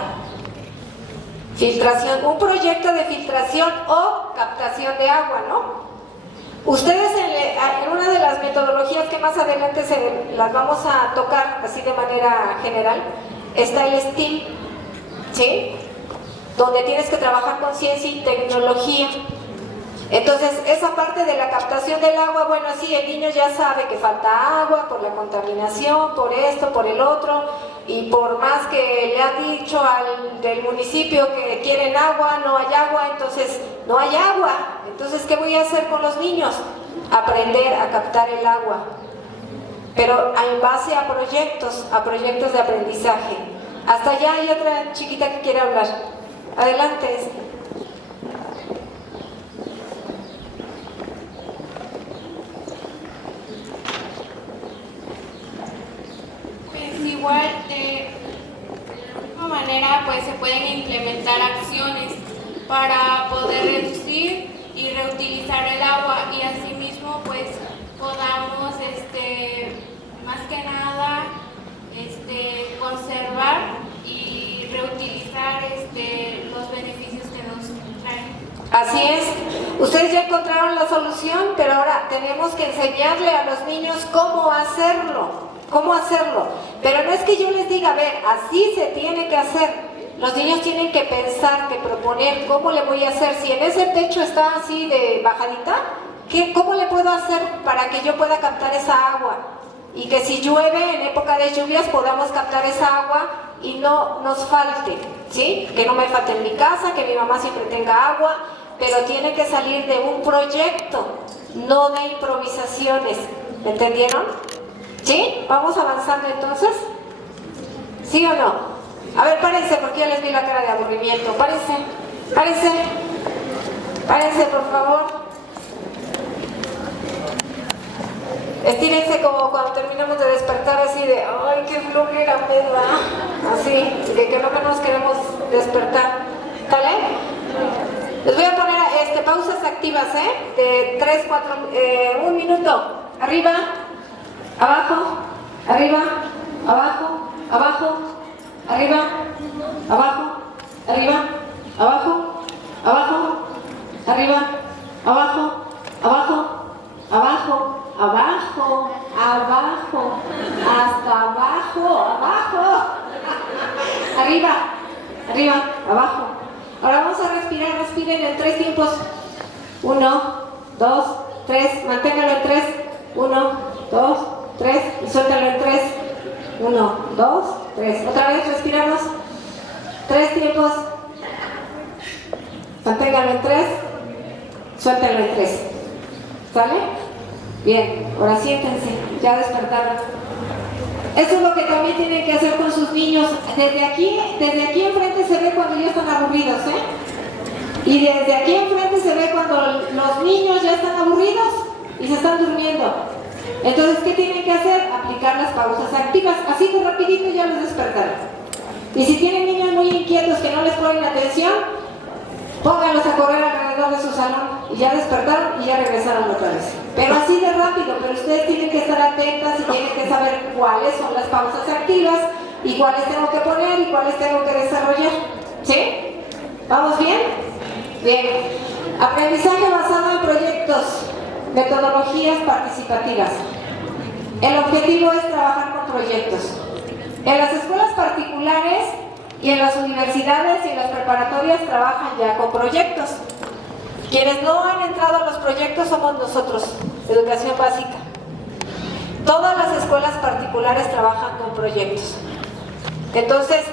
Filtración, un proyecto de filtración o captación de agua, ¿no? Ustedes en una de las metodologías que más adelante las vamos a tocar así de manera general, está el STEAM, ¿sí? Donde tienes que trabajar con ciencia y tecnología. Entonces, esa parte de la captación del agua, bueno, sí, el niño ya sabe que falta agua por la contaminación, por esto, por el otro, y por más que le han dicho al del municipio que quieren agua, no hay agua, entonces no hay agua. Entonces, ¿qué voy a hacer con los niños? Aprender a captar el agua, pero en base a proyectos de aprendizaje. Hasta allá hay otra chiquita que quiere hablar. Adelante. Igual, de la misma manera, pues se pueden implementar acciones para poder reducir y reutilizar el agua, y asimismo pues podamos más que nada conservar y reutilizar los beneficios que nos traen. Así es, ustedes ya encontraron la solución, pero ahora tenemos que enseñarle a los niños cómo hacerlo. Pero no es que yo les diga, a ver, así se tiene que hacer. Los niños tienen que pensar, que proponer, ¿cómo le voy a hacer? Si en ese techo está así de bajadita, ¿cómo le puedo hacer para que yo pueda captar esa agua? Y que si llueve, en época de lluvias, podamos captar esa agua y no nos falte, ¿sí? Que no me falte en mi casa, que mi mamá siempre tenga agua, pero tiene que salir de un proyecto, no de improvisaciones. ¿Me entendieron? ¿Sí? ¿Vamos avanzando entonces? ¿Sí o no? A ver, párense, porque ya les vi la cara de aburrimiento. Párense, por favor. Estírense como cuando terminamos de despertar, así de, ay, qué flojera me da. Así, de que no nos queremos despertar. ¿Sale? Les voy a poner pausas activas, de 3, 4, 1 minuto. Arriba, abajo, arriba, abajo, abajo, arriba, abajo, arriba, abajo, abajo, arriba, abajo, abajo, abajo, abajo, abajo, hasta abajo, abajo, arriba, arriba, abajo. Ahora vamos a respirar, respiren en 3 tiempos. 1, 2, 3, manténgalo en 3. 1, 2, 3 y suéltalo en 3. 1, 2, 3. Otra vez respiramos. 3 tiempos. Manténgalo en 3. Suéltalo en 3. ¿Sale? Bien, ahora siéntense. Ya despertaron. Eso es lo que también tienen que hacer con sus niños. Desde aquí enfrente se ve cuando ya están aburridos, Y desde aquí enfrente se ve cuando los niños ya están aburridos y se están durmiendo. Entonces, ¿qué tienen que hacer? Aplicar las pausas activas. Así que rapidito ya los despertaron. Y si tienen niños muy inquietos que no les ponen atención, pónganlos a correr alrededor de su salón. Y ya despertaron y ya regresaron otra vez. Pero así de rápido, pero ustedes tienen que estar atentas y tienen que saber cuáles son las pausas activas y cuáles tengo que poner y cuáles tengo que desarrollar. ¿Sí? ¿Vamos bien? Bien. Aprendizaje basado en proyectos, metodologías participativas. El objetivo es trabajar con proyectos. En las escuelas particulares y en las universidades y en las preparatorias trabajan ya con proyectos. Quienes no han entrado a los proyectos somos nosotros, educación básica. Todas las escuelas particulares trabajan con proyectos. Entonces,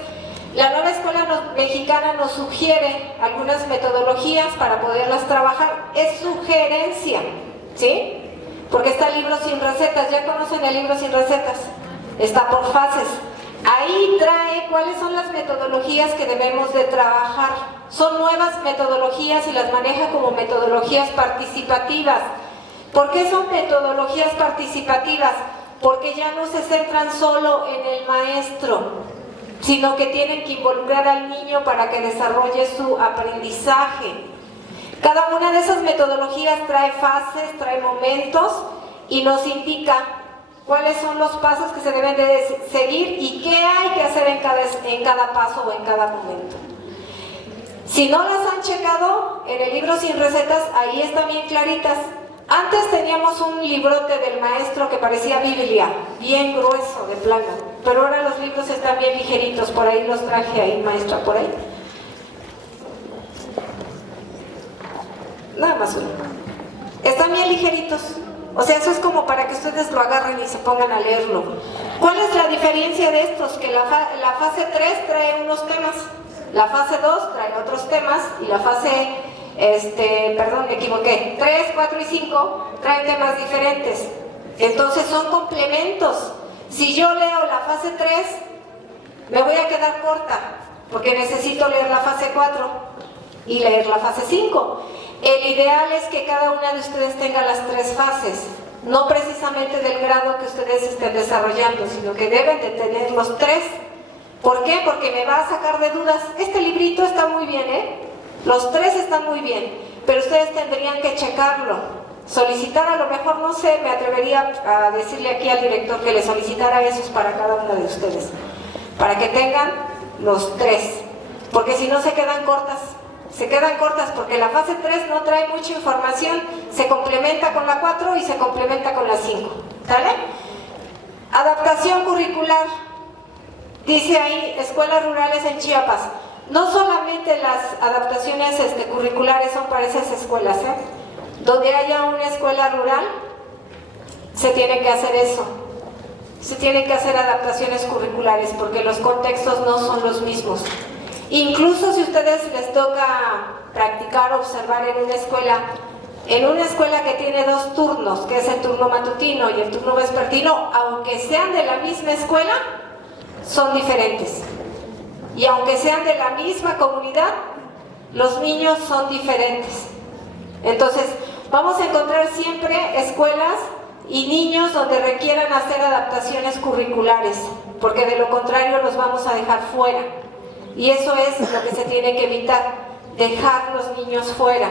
la nueva escuela mexicana nos sugiere algunas metodologías para poderlas trabajar. Es sugerencia, ¿sí? Porque está el libro sin recetas. ¿Ya conocen el libro sin recetas? Está por fases. Ahí trae cuáles son las metodologías que debemos de trabajar. Son nuevas metodologías y las maneja como metodologías participativas. ¿Por qué son metodologías participativas? Porque ya no se centran solo en el maestro, sino que tienen que involucrar al niño para que desarrolle su aprendizaje. Cada una de esas metodologías trae fases, trae momentos y nos indica cuáles son los pasos que se deben de seguir y qué hay que hacer en cada paso o en cada momento. Si no las han checado, en el libro sin recetas, ahí están bien claritas. Antes teníamos un librote del maestro que parecía Biblia, bien grueso, de plano, pero ahora los libros están bien ligeritos, por ahí los traje ahí, maestra, por ahí. Nada más uno. Están bien ligeritos. O sea, eso es como para que ustedes lo agarren y se pongan a leerlo. ¿Cuál es la diferencia de estos? Que la fase 3 trae unos temas, la fase 2 trae otros temas y la fase, perdón, me equivoqué, 3, 4 y 5 traen temas diferentes. Entonces son complementos. Si yo leo la fase 3, me voy a quedar corta, porque necesito leer la fase 4 y leer la fase 5. El ideal es que cada una de ustedes tenga las 3 fases, no precisamente del grado que ustedes estén desarrollando, sino que deben de tener los 3. ¿Por qué? Porque me va a sacar de dudas. Este librito está muy bien, Los 3 están muy bien, pero ustedes tendrían que checarlo. Solicitar, a lo mejor, no sé, me atrevería a decirle aquí al director que le solicitara esos para cada una de ustedes, para que tengan los 3, porque si no se quedan cortas. Se quedan cortas porque la fase 3 no trae mucha información, se complementa con la 4 y se complementa con la 5. ¿Sale? Adaptación curricular. Dice ahí, escuelas rurales en Chiapas. No solamente las adaptaciones curriculares son para esas escuelas, Donde haya una escuela rural, se tiene que hacer eso. Se tienen que hacer adaptaciones curriculares porque los contextos no son los mismos. Incluso si ustedes les toca practicar, observar en una escuela que tiene 2 turnos, que es el turno matutino y el turno vespertino, aunque sean de la misma escuela, son diferentes. Y aunque sean de la misma comunidad, los niños son diferentes. Entonces, vamos a encontrar siempre escuelas y niños donde requieran hacer adaptaciones curriculares, porque de lo contrario los vamos a dejar fuera. Y eso es lo que se tiene que evitar, dejar los niños fuera,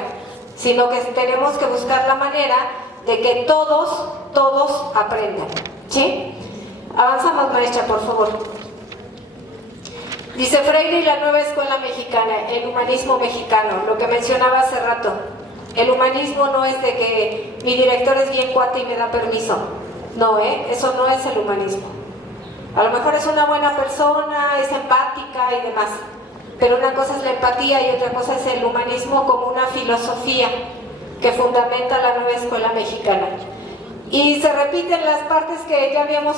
sino que tenemos que buscar la manera de que todos aprendan. ¿Sí? Avanzamos, maestra, por favor. Dice Freire y la nueva escuela mexicana, el humanismo mexicano, lo que mencionaba hace rato. El humanismo no es de que mi director es bien cuate y me da permiso. No, eso no es el humanismo. A lo mejor es una buena persona, es empática y demás. Pero una cosa es la empatía y otra cosa es el humanismo como una filosofía que fundamenta la nueva escuela mexicana. Y se repiten las partes que ya habíamos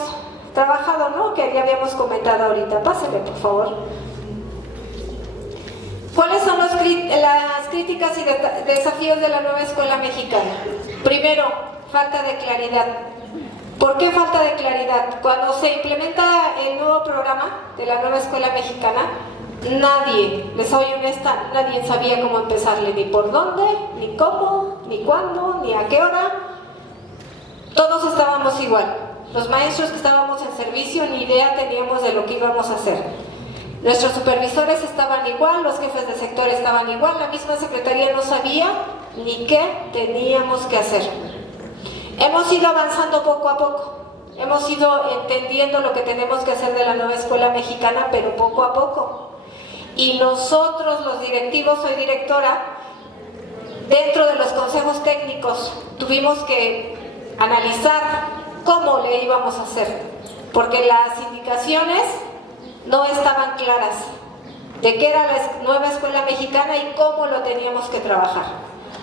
trabajado, ¿no? Que ya habíamos comentado ahorita. Pásenle, por favor. ¿Cuáles son las críticas y desafíos de la nueva escuela mexicana? Primero, falta de claridad. ¿Por qué falta de claridad? Cuando se implementa el nuevo programa de la nueva escuela mexicana, nadie, les soy honesta, nadie sabía cómo empezarle, ni por dónde, ni cómo, ni cuándo, ni a qué hora. Todos estábamos igual. Los maestros que estábamos en servicio ni idea teníamos de lo que íbamos a hacer. Nuestros supervisores estaban igual, los jefes de sector estaban igual, la misma secretaría no sabía ni qué teníamos que hacer. Hemos ido avanzando poco a poco, hemos ido entendiendo lo que tenemos que hacer de la nueva escuela mexicana, pero poco a poco. Y nosotros, los directivos, soy directora, dentro de los consejos técnicos tuvimos que analizar cómo le íbamos a hacer, porque las indicaciones no estaban claras de qué era la nueva escuela mexicana y cómo lo teníamos que trabajar.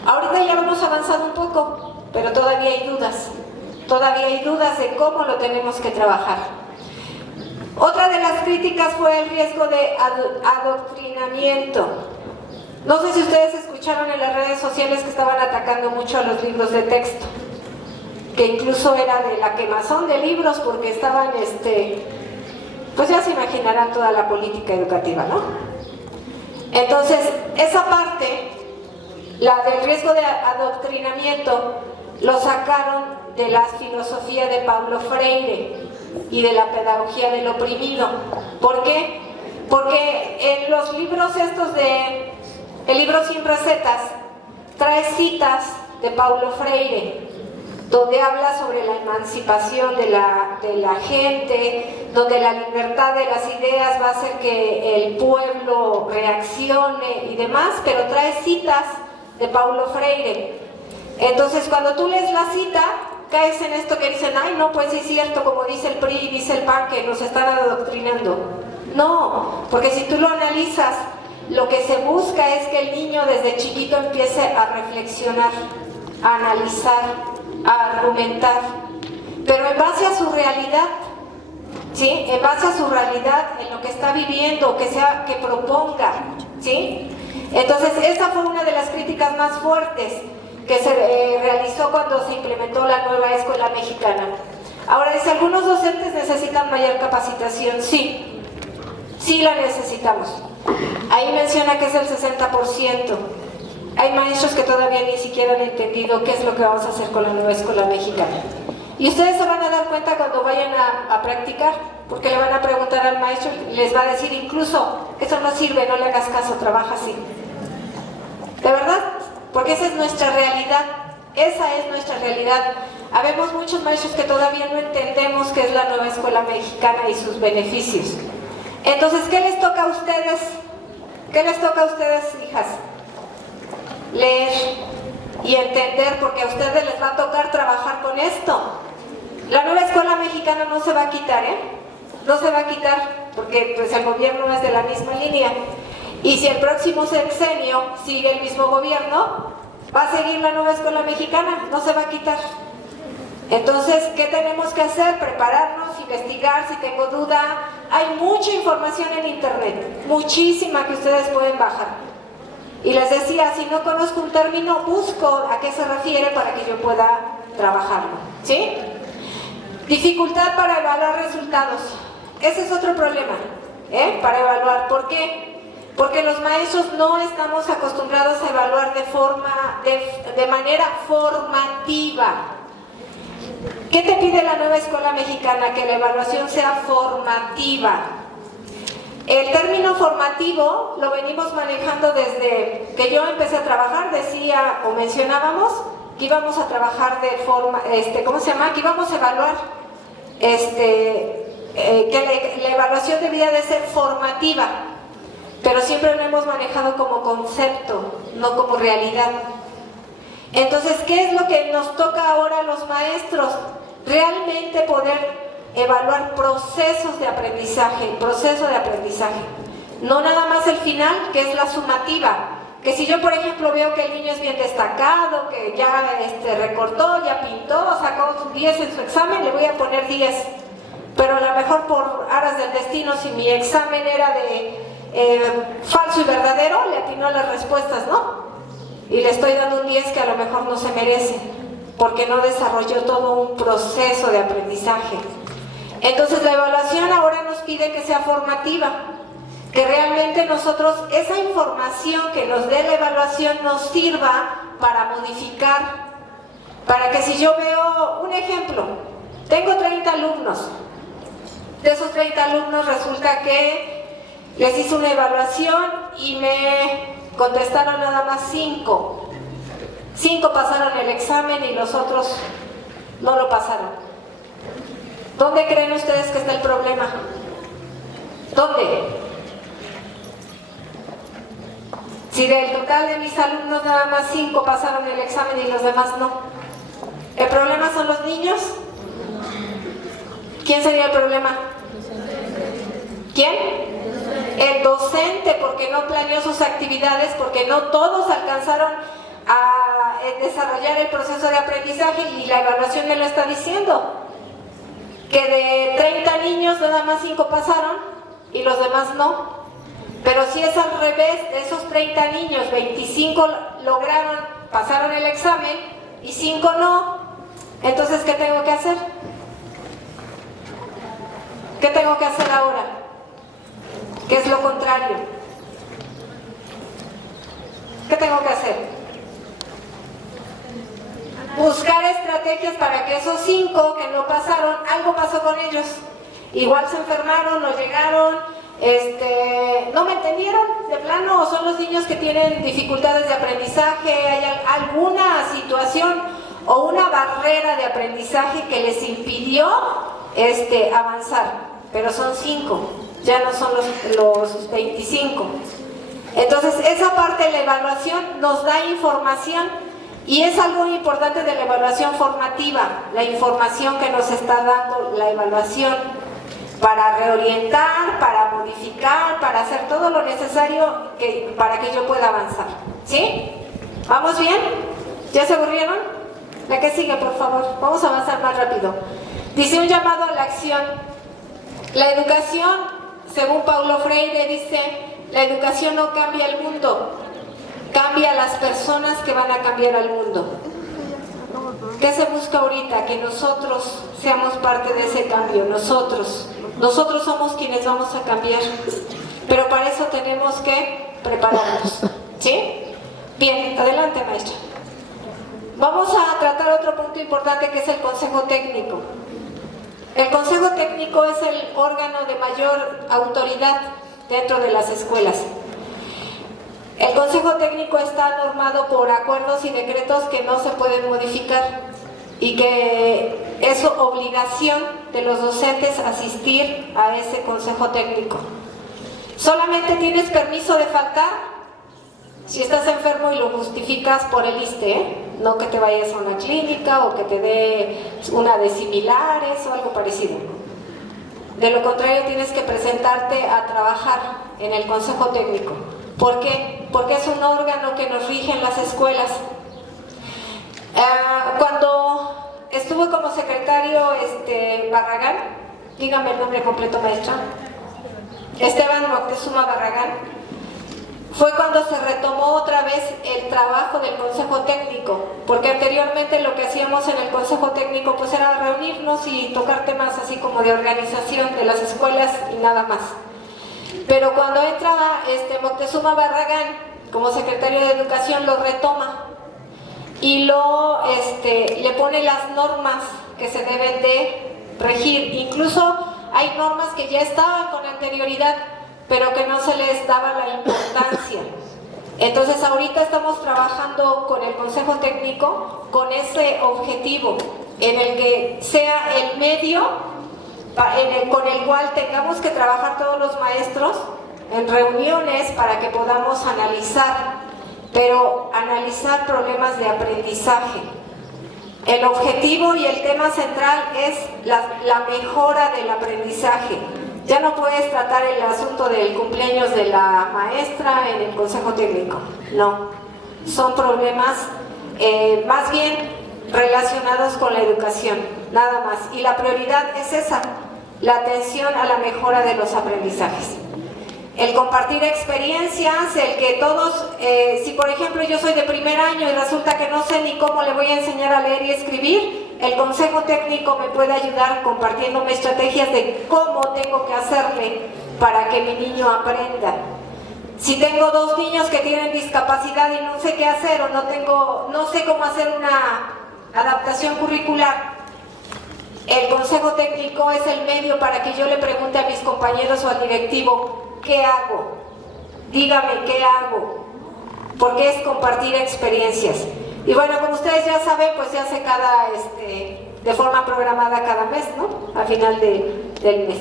Ahorita ya hemos avanzado un poco, pero todavía hay dudas de cómo lo tenemos que trabajar. Otra de las críticas fue el riesgo de adoctrinamiento. No sé si ustedes escucharon en las redes sociales que estaban atacando mucho a los libros de texto, que incluso era de la quemazón de libros porque estaban, pues ya se imaginarán toda la política educativa, ¿no? Entonces, esa parte, la del riesgo de adoctrinamiento, lo sacaron de la filosofía de Paulo Freire y de la pedagogía del oprimido. ¿Por qué? Porque en los libros estos el libro Sin Recetas, trae citas de Paulo Freire, donde habla sobre la emancipación de la gente, donde la libertad de las ideas va a hacer que el pueblo reaccione y demás, pero trae citas de Paulo Freire. Entonces, cuando tú lees la cita, caes en esto que dicen, ay, no, pues sí es cierto, como dice el PRI y dice el PAN, que nos están adoctrinando. No, porque si tú lo analizas, lo que se busca es que el niño desde chiquito empiece a reflexionar, a analizar, a argumentar, pero en base a su realidad, ¿sí? En base a su realidad, en lo que está viviendo, que proponga, ¿sí? Entonces, esa fue una de las críticas más fuertes que se realizó cuando se implementó la nueva escuela mexicana. Ahora, si algunos docentes necesitan mayor capacitación, sí la necesitamos. Ahí menciona que es el 60%. Hay maestros que todavía ni siquiera han entendido qué es lo que vamos a hacer con la nueva escuela mexicana. Y ustedes se van a dar cuenta cuando vayan a practicar, porque le van a preguntar al maestro y les va a decir incluso, eso no sirve, no le hagas caso, trabaja así. ¿De verdad? Porque esa es nuestra realidad, esa es nuestra realidad. Habemos muchos maestros que todavía no entendemos qué es la nueva escuela mexicana y sus beneficios. Entonces, ¿qué les toca a ustedes? ¿Qué les toca a ustedes, hijas? Leer y entender, porque a ustedes les va a tocar trabajar con esto. La nueva escuela mexicana no se va a quitar, no se va a quitar, porque pues el gobierno es de la misma línea. Y si el próximo sexenio sigue el mismo gobierno, va a seguir la nueva escuela mexicana, no se va a quitar. Entonces, ¿qué tenemos que hacer? Prepararnos, investigar, si tengo duda. Hay mucha información en internet, muchísima que ustedes pueden bajar. Y les decía, si no conozco un término, busco a qué se refiere para que yo pueda trabajarlo, ¿sí? Dificultad para evaluar resultados. Ese es otro problema, para evaluar. ¿Por qué? Porque los maestros no estamos acostumbrados a evaluar de manera formativa. ¿Qué te pide la nueva escuela mexicana? Que la evaluación sea formativa. El término formativo lo venimos manejando desde que yo empecé a trabajar. Decía o mencionábamos que íbamos a trabajar de forma, ¿cómo se llama? Que íbamos a evaluar, que la evaluación debía de ser formativa, pero siempre lo hemos manejado como concepto, no como realidad. Entonces, ¿qué es lo que nos toca ahora a los maestros? Realmente poder evaluar procesos de aprendizaje, proceso de aprendizaje. No nada más el final, que es la sumativa. Que si yo, por ejemplo, veo que el niño es bien destacado, que ya recortó, ya pintó, sacó 10 en su examen, le voy a poner 10. Pero a lo mejor por aras del destino, si mi examen era de falso y verdadero, le atinó las respuestas, ¿no? Y le estoy dando un 10 que a lo mejor no se merece, porque no desarrolló todo un proceso de aprendizaje. Entonces la evaluación ahora nos pide que sea formativa, que realmente nosotros, esa información que nos dé la evaluación nos sirva para modificar, para que si yo veo un ejemplo, tengo 30 alumnos, de esos 30 alumnos resulta que les hice una evaluación y me contestaron nada más 5. 5 pasaron el examen y los otros no lo pasaron. ¿Dónde creen ustedes que está el problema? ¿Dónde? Si del total de mis alumnos nada más 5 pasaron el examen y los demás no. ¿El problema son los niños? ¿Quién sería el problema? ¿Quién? El docente, porque no planeó sus actividades, porque no todos alcanzaron a desarrollar el proceso de aprendizaje, y la evaluación me lo está diciendo, que de 30 niños nada más 5 pasaron y los demás no. Pero si es al revés, de esos 30 niños, 25 pasaron el examen y 5 no, entonces ¿qué tengo que hacer? ¿Qué tengo que hacer ahora? ¿Qué es lo contrario? ¿Qué tengo que hacer? Buscar estrategias para que esos 5 que no pasaron, algo pasó con ellos. Igual se enfermaron, no llegaron, no me entendieron de plano, o son los niños que tienen dificultades de aprendizaje, hay alguna situación o una barrera de aprendizaje que les impidió avanzar. Pero son 5, ya no son los 25. Entonces esa parte de la evaluación nos da información. Y es algo importante de la evaluación formativa, la información que nos está dando la evaluación para reorientar, para modificar, para hacer todo lo necesario para que yo pueda avanzar. ¿Sí? ¿Vamos bien? ¿Ya se aburrieron? La que sigue, por favor. Vamos a avanzar más rápido. Dice un llamado a la acción. La educación, según Paulo Freire, dice, la educación no cambia el mundo, cambia a las personas que van a cambiar al mundo. ¿Qué se busca ahorita? Que nosotros seamos parte de ese cambio. Nosotros somos quienes vamos a cambiar. Pero para eso tenemos que prepararnos. ¿Sí? Bien, adelante, maestra. Vamos a tratar otro punto importante, que es el consejo técnico. El consejo técnico es el órgano de mayor autoridad dentro de las escuelas. El consejo técnico está normado por acuerdos y decretos que no se pueden modificar, y que es obligación de los docentes asistir a ese consejo técnico. Solamente tienes permiso de faltar si estás enfermo y lo justificas por el ISSSTE, no que te vayas a una clínica o que te dé una de similares o algo parecido. De lo contrario, tienes que presentarte a trabajar en el consejo técnico. ¿Por qué? Porque es un órgano que nos rige en las escuelas. Cuando estuvo como secretario Barragán, dígame el nombre completo, maestra. Esteban Moctezuma Barragán. Fue cuando se retomó otra vez el trabajo del consejo técnico, porque anteriormente lo que hacíamos en el consejo técnico pues era reunirnos y tocar temas así como de organización de las escuelas y nada más. Pero cuando entra Moctezuma Barragán como secretario de Educación, lo retoma y le pone las normas que se deben de regir. Incluso hay normas que ya estaban con anterioridad, pero que no se les daba la importancia. Entonces ahorita estamos trabajando con el Consejo Técnico con ese objetivo, en el que sea el medio con el cual tengamos que trabajar todos los maestros en reuniones para que podamos analizar, pero analizar problemas de aprendizaje. El objetivo y el tema central es la mejora del aprendizaje. Ya no puedes tratar el asunto del cumpleaños de la maestra en el Consejo Técnico, no. Son problemas más bien relacionados con la educación, nada más. Y la prioridad es esa, la atención a la mejora de los aprendizajes. El compartir experiencias, el que todos, si por ejemplo yo soy de primer año y resulta que no sé ni cómo le voy a enseñar a leer y escribir, el Consejo Técnico me puede ayudar compartiéndome estrategias de cómo tengo que hacerle para que mi niño aprenda. Si tengo dos niños que tienen discapacidad y no sé qué hacer o no sé cómo hacer una adaptación curricular, el Consejo Técnico es el medio para que yo le pregunte a mis compañeros o al directivo, ¿qué hago? Dígame, ¿qué hago? Porque es compartir experiencias. Y bueno, como ustedes ya saben, pues se hace de forma programada cada mes, ¿no? Al final del mes.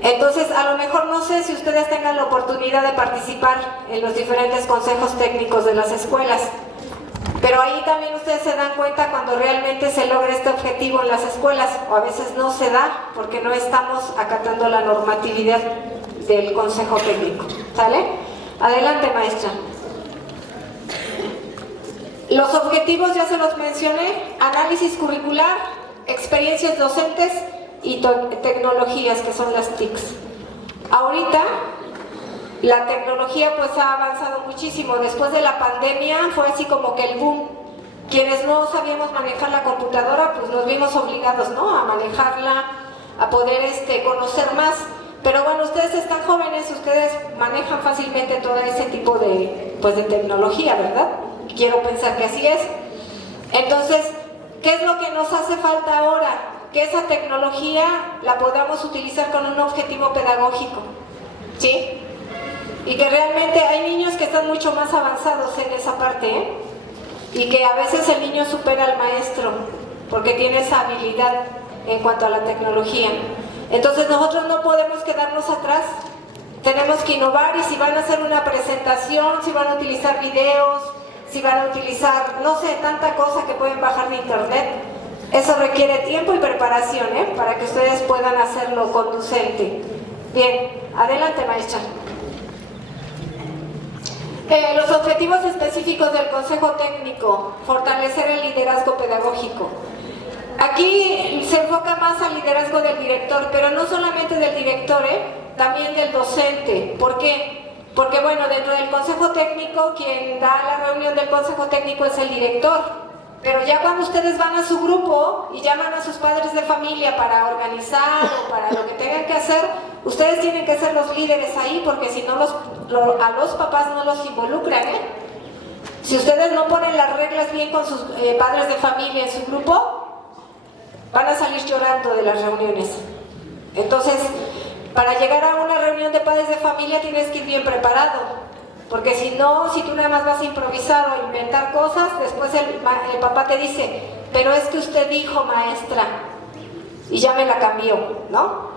Entonces, a lo mejor no sé si ustedes tengan la oportunidad de participar en los diferentes consejos técnicos de las escuelas, pero ahí también ustedes se dan cuenta cuando realmente se logra este objetivo en las escuelas, o a veces no se da porque no estamos acatando la normatividad del Consejo Técnico. ¿Sale? Adelante, maestra. Los objetivos ya se los mencioné: análisis curricular, experiencias docentes y tecnologías, que son las TICs. Ahorita la tecnología pues ha avanzado muchísimo. Después de la pandemia fue así como que el boom. Quienes no sabíamos manejar la computadora pues nos vimos obligados, ¿no?, a manejarla, a poder conocer más. Pero bueno, ustedes están jóvenes, ustedes manejan fácilmente todo ese tipo de tecnología, ¿verdad? Quiero pensar que así es. Entonces, ¿qué es lo que nos hace falta ahora? Que esa tecnología la podamos utilizar con un objetivo pedagógico, ¿sí? Y que realmente hay niños que están mucho más avanzados en esa parte, ¿eh? Y que a veces el niño supera al maestro porque tiene esa habilidad en cuanto a la tecnología. Entonces nosotros no podemos quedarnos atrás, tenemos que innovar. Y si van a hacer una presentación, si van a utilizar videos, si van a utilizar, no sé, tanta cosa que pueden bajar de internet, eso requiere tiempo y preparación, para que ustedes puedan hacerlo conducente. Bien, adelante, maestra. Los objetivos específicos del Consejo Técnico: fortalecer el liderazgo pedagógico. Aquí se enfoca más al liderazgo del director, pero no solamente del director, también del docente. ¿Por qué? Porque bueno, dentro del Consejo Técnico, quien da la reunión del Consejo Técnico es el director. Pero ya cuando ustedes van a su grupo y llaman a sus padres de familia para organizar o para lo que tengan que hacer, ustedes tienen que ser los líderes ahí, porque si no a los papás no los involucran, Si ustedes no ponen las reglas bien con sus padres de familia en su grupo, van a salir llorando de las reuniones. Entonces, para llegar a una reunión de padres de familia tienes que ir bien preparado. Porque si no, si tú nada más vas a improvisar o inventar cosas, después el papá te dice, pero es que usted dijo, maestra, y ya me la cambió, ¿no?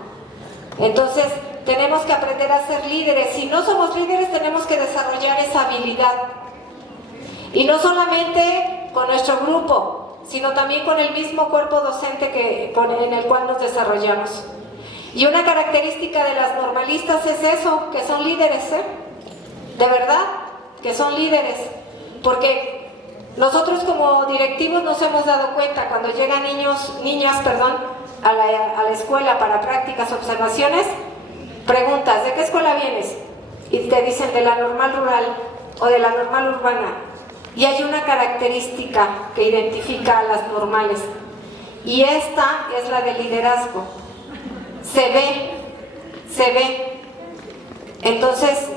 Entonces, tenemos que aprender a ser líderes. Si no somos líderes, tenemos que desarrollar esa habilidad. Y no solamente con nuestro grupo, sino también con el mismo cuerpo docente en el cual nos desarrollamos. Y una característica de las normalistas es eso, que son líderes, de verdad, que son líderes, porque nosotros como directivos nos hemos dado cuenta cuando llegan niñas, a la escuela para prácticas, observaciones, preguntas, ¿de qué escuela vienes? Y te dicen de la normal rural o de la normal urbana. Y hay una característica que identifica a las normales, y esta es la del liderazgo. Se ve. Entonces,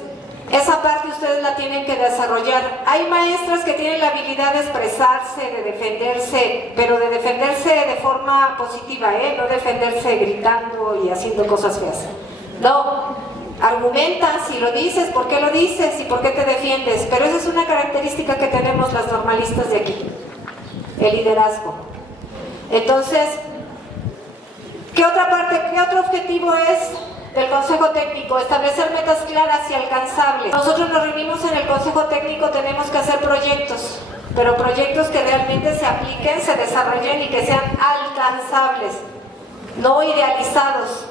Esa parte ustedes la tienen que desarrollar. Hay maestras que tienen la habilidad de expresarse, de defenderse, pero de defenderse de forma positiva, no defenderse gritando y haciendo cosas feas. No, argumentas y lo dices, ¿por qué lo dices y por qué te defiendes? Pero esa es una característica que tenemos las normalistas de aquí, el liderazgo. Entonces, ¿qué otra parte, qué otro objetivo es del Consejo Técnico? Establecer metas claras y alcanzables. Nosotros nos reunimos en el Consejo Técnico, tenemos que hacer proyectos, pero proyectos que realmente se apliquen, se desarrollen y que sean alcanzables, no idealizados,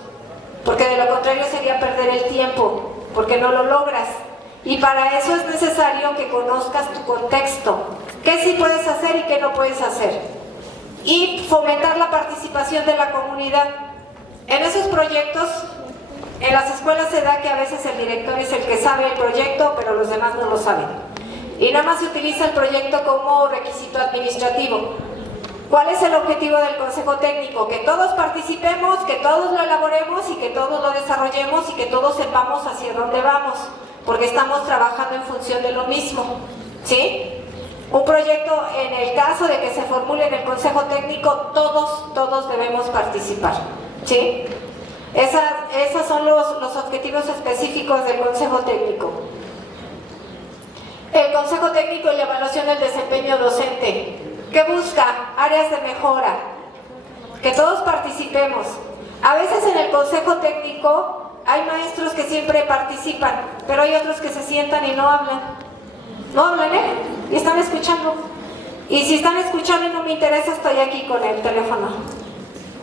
porque de lo contrario sería perder el tiempo, porque no lo logras. Y para eso es necesario que conozcas tu contexto, qué sí puedes hacer y qué no puedes hacer, y fomentar la participación de la comunidad. En esos proyectos, en las escuelas se da que a veces el director es el que sabe el proyecto, pero los demás no lo saben. Y nada más se utiliza el proyecto como requisito administrativo. ¿Cuál es el objetivo del Consejo Técnico? Que todos participemos, que todos lo elaboremos y que todos lo desarrollemos y que todos sepamos hacia dónde vamos, porque estamos trabajando en función de lo mismo, ¿sí? Un proyecto, en el caso de que se formule en el Consejo Técnico, todos debemos participar, ¿sí? Esos son los objetivos específicos del Consejo Técnico. El Consejo Técnico y la evaluación del desempeño docente. ¿Qué busca? Áreas de mejora. Que todos participemos. A veces en el Consejo Técnico hay maestros que siempre participan, pero hay otros que se sientan y no hablan. No hablan, y están escuchando. Y si están escuchando y no me interesa, estoy aquí con el teléfono,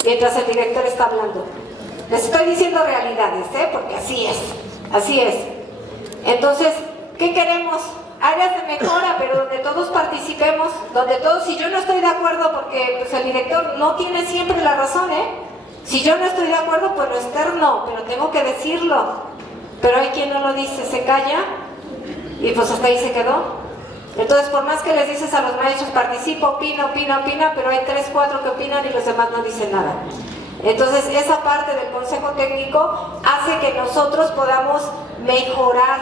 mientras el director está hablando. Les estoy diciendo realidades, porque así es. Entonces, ¿qué queremos? Áreas de mejora, pero donde todos participemos, donde todos, si yo no estoy de acuerdo, porque pues, el director no tiene siempre la razón, si yo no estoy de acuerdo, pues lo externo, pero tengo que decirlo. Pero hay quien no lo dice, se calla, y pues hasta ahí se quedó. Entonces, por más que les dices a los maestros, participa, opina, pero hay 3, 4 que opinan y los demás no dicen nada. Entonces, esa parte del Consejo Técnico hace que nosotros podamos mejorar.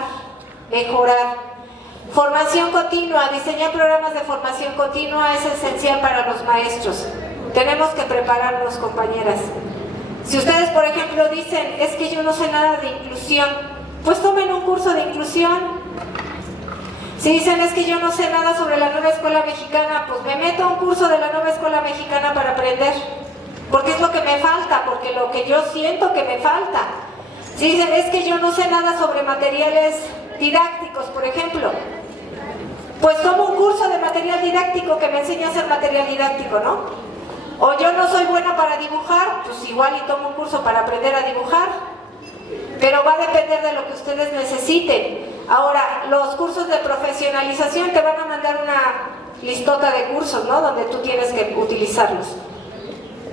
Formación continua, diseñar programas de formación continua es esencial para los maestros. Tenemos que prepararnos, compañeras. Si ustedes, por ejemplo, dicen, es que yo no sé nada de inclusión, pues tomen un curso de inclusión. Si dicen, es que yo no sé nada sobre la nueva escuela mexicana, pues me meto a un curso de la nueva escuela mexicana para aprender. Porque es lo que me falta, porque lo que yo siento que me falta. Si dicen, es que yo no sé nada sobre materiales didácticos, por ejemplo, pues tomo un curso de material didáctico que me enseñe a hacer material didáctico, ¿no? O yo no soy buena para dibujar, pues igual y tomo un curso para aprender a dibujar. Pero va a depender de lo que ustedes necesiten. Ahora, los cursos de profesionalización te van a mandar una listota de cursos, ¿no? Donde tú tienes que utilizarlos.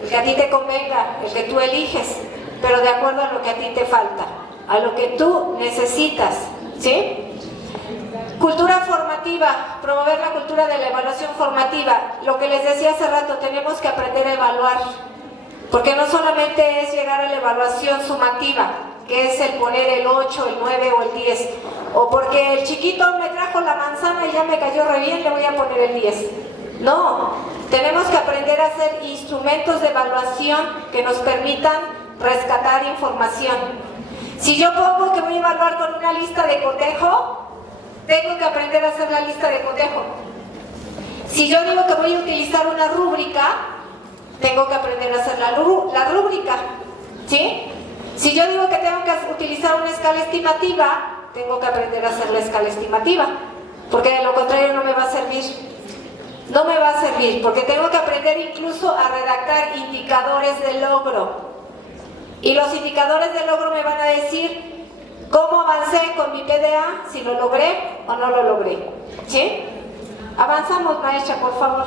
El que a ti te convenga, el que tú eliges, pero de acuerdo a lo que a ti te falta, a lo que tú necesitas, ¿sí? Cultura formativa, promover la cultura de la evaluación formativa. Lo que les decía hace rato, tenemos que aprender a evaluar, porque no solamente es llegar a la evaluación sumativa, que es el poner el 8, el 9 o el 10, o porque el chiquito me trajo la manzana y ya me cayó re bien, le voy a poner el 10. No, tenemos que aprender a hacer instrumentos de evaluación que nos permitan rescatar información. Si yo pongo que voy a evaluar con una lista de cotejo, tengo que aprender a hacer la lista de cotejo. Si yo digo que voy a utilizar una rúbrica, tengo que aprender a hacer la rúbrica, ¿sí? Si yo digo que tengo que utilizar una escala estimativa, tengo que aprender a hacer la escala estimativa, porque de lo contrario no me va a servir. No me va a servir, porque tengo que aprender incluso a redactar indicadores de logro. Y los indicadores de logro me van a decir cómo avancé con mi PDA, si lo logré o no lo logré. ¿Sí? Avanzamos, maestra, por favor.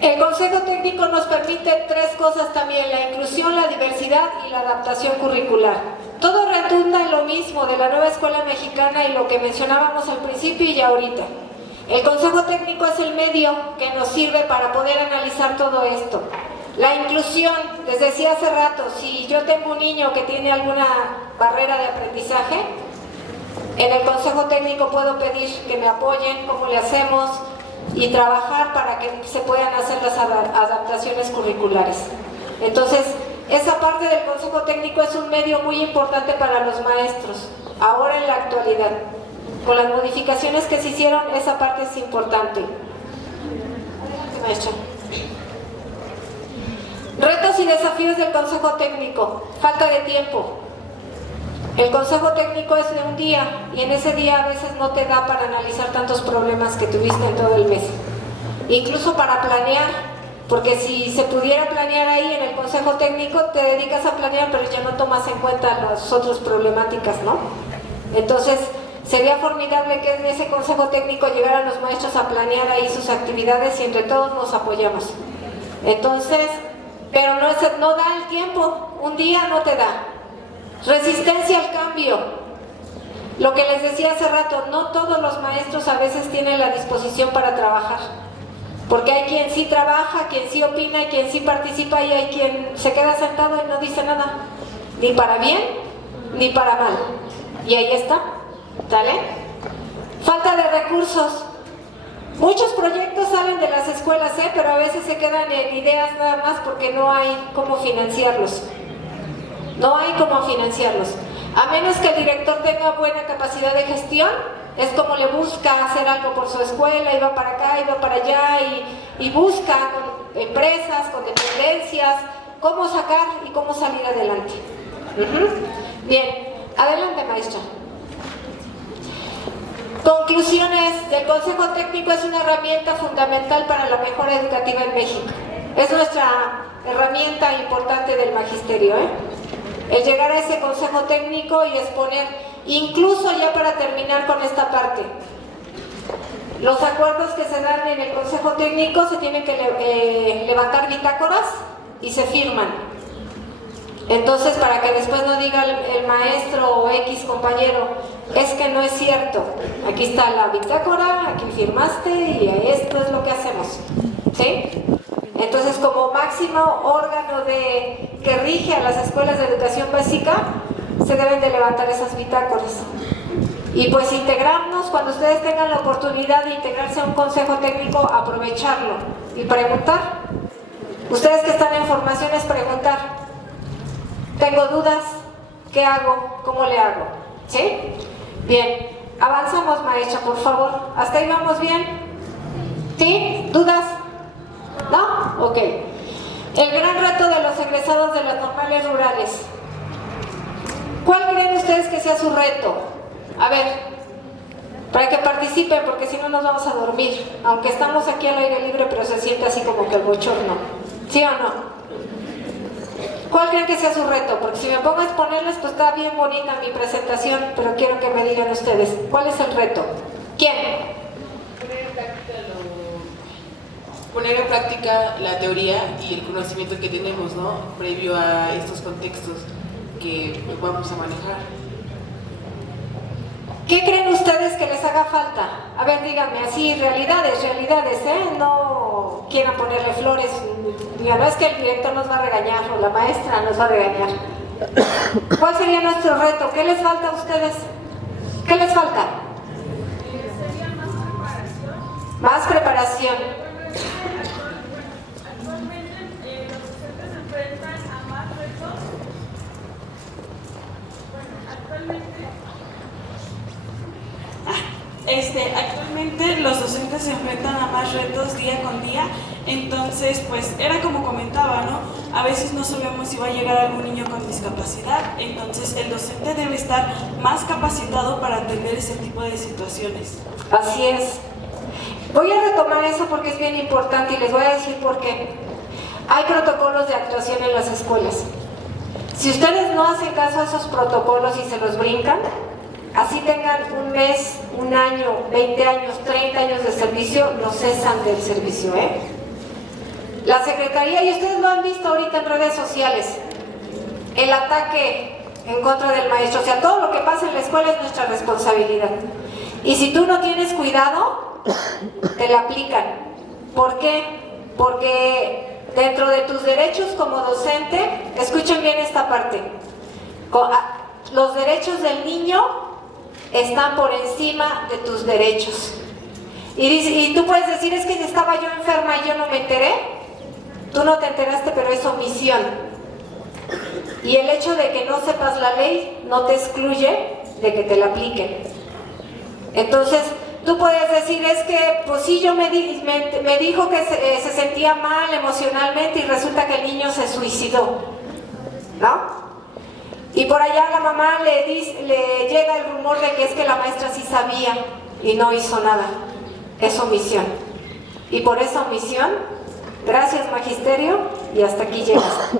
El Consejo Técnico nos permite 3 cosas también: la inclusión, la diversidad y la adaptación curricular. Todo redunda en lo mismo de la nueva escuela mexicana y lo que mencionábamos al principio y ahorita. El Consejo Técnico es el medio que nos sirve para poder analizar todo esto. La inclusión, les decía hace rato, si yo tengo un niño que tiene alguna barrera de aprendizaje, en el consejo técnico puedo pedir que me apoyen, cómo le hacemos, y trabajar para que se puedan hacer las adaptaciones curriculares. Entonces, esa parte del consejo técnico es un medio muy importante para los maestros, ahora en la actualidad. Con las modificaciones que se hicieron, esa parte es importante. Adelante, maestra. Retos y desafíos del consejo técnico. Falta de tiempo. El consejo técnico es de un día y en ese día a veces no te da para analizar tantos problemas que tuviste en todo el mes. Incluso para planear, porque si se pudiera planear ahí en el consejo técnico, te dedicas a planear, pero ya no tomas en cuenta las otras problemáticas, ¿no? Entonces, sería formidable que en ese consejo técnico llegaran los maestros a planear ahí sus actividades y entre todos nos apoyamos. Entonces, pero no da el tiempo, un día no te da. Resistencia al cambio. Lo que les decía hace rato, no todos los maestros a veces tienen la disposición para trabajar. Porque hay quien sí trabaja, quien sí opina, y quien sí participa y hay quien se queda sentado y no dice nada. Ni para bien, ni para mal. Y ahí está. ¿Sale? Falta de recursos. Muchos proyectos salen de las escuelas, pero a veces se quedan en ideas nada más porque no hay cómo financiarlos. No hay cómo financiarlos. A menos que el director tenga buena capacidad de gestión, es como le busca hacer algo por su escuela, y va para acá, y va para allá, y busca con empresas, con dependencias, cómo sacar y cómo salir adelante. Bien, adelante, maestra. Conclusiones del Consejo Técnico es una herramienta fundamental para la mejora educativa en México. Es nuestra herramienta importante del magisterio, el llegar a ese Consejo Técnico y exponer, incluso ya para terminar con esta parte, los acuerdos que se dan en el Consejo Técnico se tienen que levantar bitácoras y se firman. Entonces, para que después no diga el maestro o X compañero, es que no es cierto, aquí está la bitácora, aquí firmaste y esto es lo que hacemos, ¿sí? Entonces, como máximo órgano que rige a las escuelas de educación básica, se deben de levantar esas bitácoras. Y pues integrarnos, cuando ustedes tengan la oportunidad de integrarse a un consejo técnico, aprovecharlo y preguntar. Ustedes que están en formación es preguntar. Tengo dudas, ¿qué hago? ¿Cómo le hago? ¿Sí? Bien, avanzamos, maestra, por favor. ¿Hasta ahí vamos bien? ¿Sí? ¿Dudas? ¿No? Ok. El gran reto de los egresados de las normales rurales. ¿Cuál creen ustedes que sea su reto? A ver, para que participen, porque si no nos vamos a dormir. Aunque estamos aquí al aire libre, pero se siente así como que el bochorno. ¿Sí o no? ¿Cuál creen que sea su reto? Porque si me pongo a exponerles, pues está bien bonita mi presentación, pero quiero que me digan ustedes, ¿cuál es el reto? ¿Quién? Poner en práctica la teoría y el conocimiento que tenemos, ¿no? Previo a estos contextos que vamos a manejar. ¿Qué creen ustedes que les haga falta? A ver, díganme así, realidades, no quieran ponerle flores. Digan, no es que el director nos va a regañar o la maestra nos va a regañar. ¿Cuál sería nuestro reto? ¿Qué les falta a ustedes? ¿Qué les falta? Sería más preparación. Más preparación. Actualmente los docentes se enfrentan a más retos. Actualmente los docentes se enfrentan a más retos día con día, entonces pues era como comentaba, ¿no? A veces no sabemos si va a llegar algún niño con discapacidad, entonces el docente debe estar más capacitado para atender ese tipo de situaciones. Así es. Voy a retomar eso porque es bien importante y les voy a decir por qué. Hay protocolos de actuación en las escuelas. Si ustedes no hacen caso a esos protocolos y se los brincan, así tengan un mes, un año, 20 años, 30 años de servicio, los cesan del servicio, La Secretaría, y ustedes lo han visto ahorita en redes sociales, el ataque en contra del maestro, o sea, todo lo que pasa en la escuela es nuestra responsabilidad. Y si tú no tienes cuidado, te la aplican. ¿Por qué? Porque dentro de tus derechos como docente, escuchen bien esta parte, los derechos del niño están por encima de tus derechos. Y tú puedes decir, es que estaba yo enferma y yo no me enteré. Tú no te enteraste, pero es omisión. Y el hecho de que no sepas la ley no te excluye de que te la apliquen. Entonces, tú puedes decir, es que, pues sí, me dijo que se sentía mal emocionalmente y resulta que el niño se suicidó, ¿no? Y por allá la mamá le llega el rumor de que es que la maestra sí sabía y no hizo nada. Es omisión. Y por esa omisión, gracias magisterio, y hasta aquí llegas.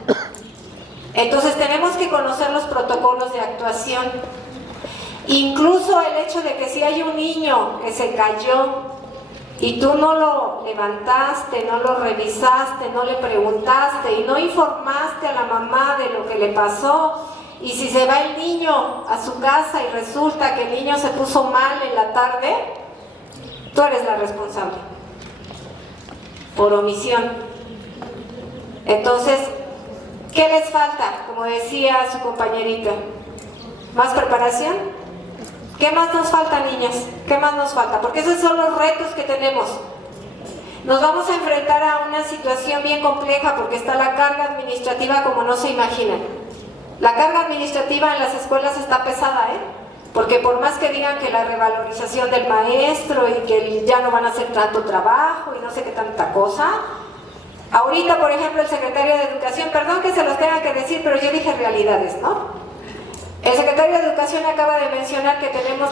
Entonces tenemos que conocer los protocolos de actuación. Incluso el hecho de que si hay un niño que se cayó y tú no lo levantaste, no lo revisaste, no le preguntaste y no informaste a la mamá de lo que le pasó, y si se va el niño a su casa y resulta que el niño se puso mal en la tarde, tú eres la responsable por omisión. Entonces, ¿qué les falta? Como decía su compañerita, ¿más preparación? ¿Qué más nos falta, niñas? ¿Qué más nos falta? Porque esos son los retos que tenemos. Nos vamos a enfrentar a una situación bien compleja porque está la carga administrativa como no se imaginan. La carga administrativa en las escuelas está pesada, porque por más que digan que la revalorización del maestro y que ya no van a hacer tanto trabajo y no sé qué tanta cosa, ahorita, por ejemplo, el secretario de Educación, perdón que se los tenga que decir, pero yo dije realidades, ¿no? El secretario de Educación acaba de mencionar que tenemos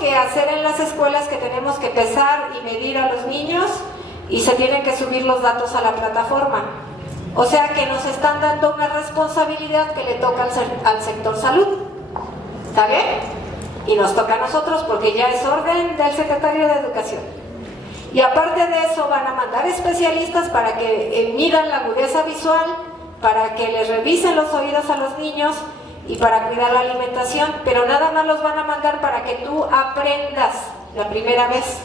que hacer en las escuelas que tenemos que pesar y medir a los niños y se tienen que subir los datos a la plataforma. O sea que nos están dando una responsabilidad que le toca al sector salud. ¿Está bien? Y nos toca a nosotros porque ya es orden del secretario de Educación. Y aparte de eso van a mandar especialistas para que midan la agudeza visual, para que les revisen los oídos a los niños y para cuidar la alimentación, pero nada más los van a mandar para que tú aprendas la primera vez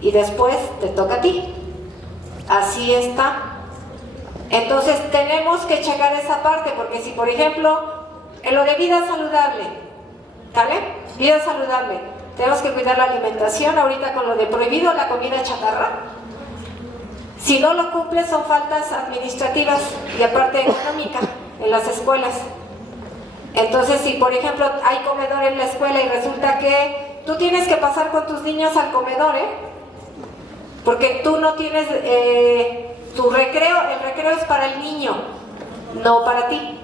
y después te toca a ti. Así está. Entonces tenemos que checar esa parte, porque si por ejemplo en lo de vida saludable, ¿vale? Vida saludable, tenemos que cuidar la alimentación, ahorita con lo de prohibido la comida chatarra. Si no lo cumples son faltas administrativas y aparte económica en las escuelas. Entonces si por ejemplo hay comedor en la escuela y resulta que tú tienes que pasar con tus niños al comedor, porque tú no tienes tu recreo, el recreo es para el niño, no para ti.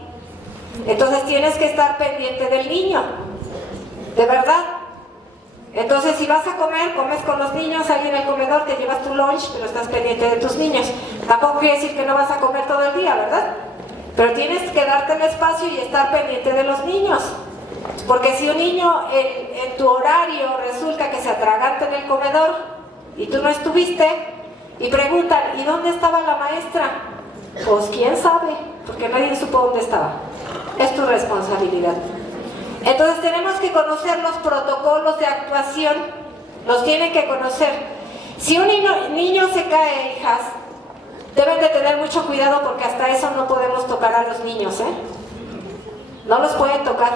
Entonces tienes que estar pendiente del niño, de verdad. Entonces, si vas a comer, comes con los niños ahí en el comedor, te llevas tu lunch, pero estás pendiente de tus niños. Tampoco quiere decir que no vas a comer todo el día, ¿verdad? Pero tienes que darte el espacio y estar pendiente de los niños. Porque si un niño en tu horario resulta que se atraganta en el comedor y tú no estuviste, y preguntan, ¿y dónde estaba la maestra? Pues quién sabe, porque nadie supo dónde estaba. Es tu responsabilidad. Entonces tenemos que conocer los protocolos de actuación, los tienen que conocer. Si un niño se cae, hijas, deben de tener mucho cuidado porque hasta eso no podemos tocar a los niños, No los pueden tocar.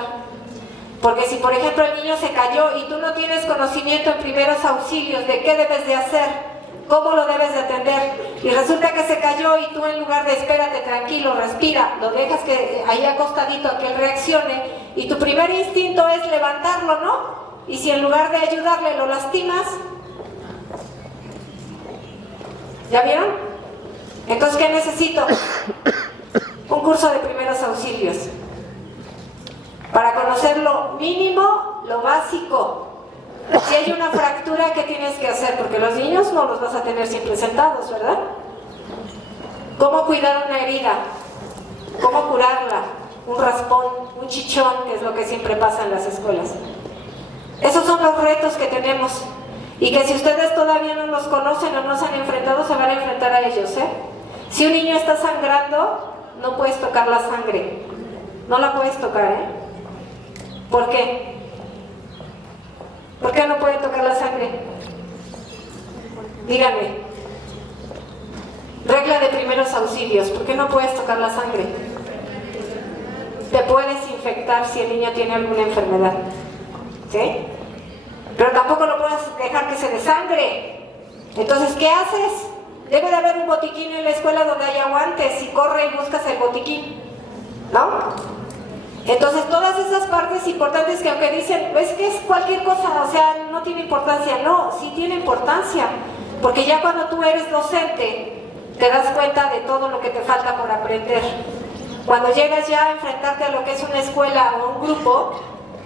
Porque si por ejemplo el niño se cayó y tú no tienes conocimiento en primeros auxilios de qué debes de hacer, cómo lo debes de atender, y resulta que se cayó y tú en lugar de espérate, tranquilo, respira, lo dejas que ahí acostadito a que él reaccione, y tu primer instinto es levantarlo, ¿no? Y si en lugar de ayudarle lo lastimas, ¿ya vieron? Entonces, ¿qué necesito? Un curso de primeros auxilios para conocer lo mínimo, lo básico. Si hay una fractura, ¿qué tienes que hacer? Porque los niños no los vas a tener siempre sentados, ¿verdad? ¿Cómo cuidar una herida? ¿Cómo curarla? Un raspón, un chichón, que es lo que siempre pasa en las escuelas. Esos son los retos que tenemos. Y que si ustedes todavía no los conocen o no se han enfrentado, se van a enfrentar a ellos, Si un niño está sangrando, no puedes tocar la sangre. No la puedes tocar, ¿Por qué? ¿Por qué no pueden tocar la sangre? Díganme. Regla de primeros auxilios, ¿por qué no puedes tocar la sangre? Te puedes infectar si el niño tiene alguna enfermedad, ¿sí? Pero tampoco lo puedes dejar que se desangre. Entonces, ¿qué haces? Debe de haber un botiquín en la escuela donde haya guantes y corre y buscas el botiquín, ¿no? Entonces, todas esas partes importantes que aunque dicen, es que es cualquier cosa, o sea, no tiene importancia. No, sí tiene importancia, porque ya cuando tú eres docente, te das cuenta de todo lo que te falta por aprender. Cuando llegas ya a enfrentarte a lo que es una escuela o un grupo,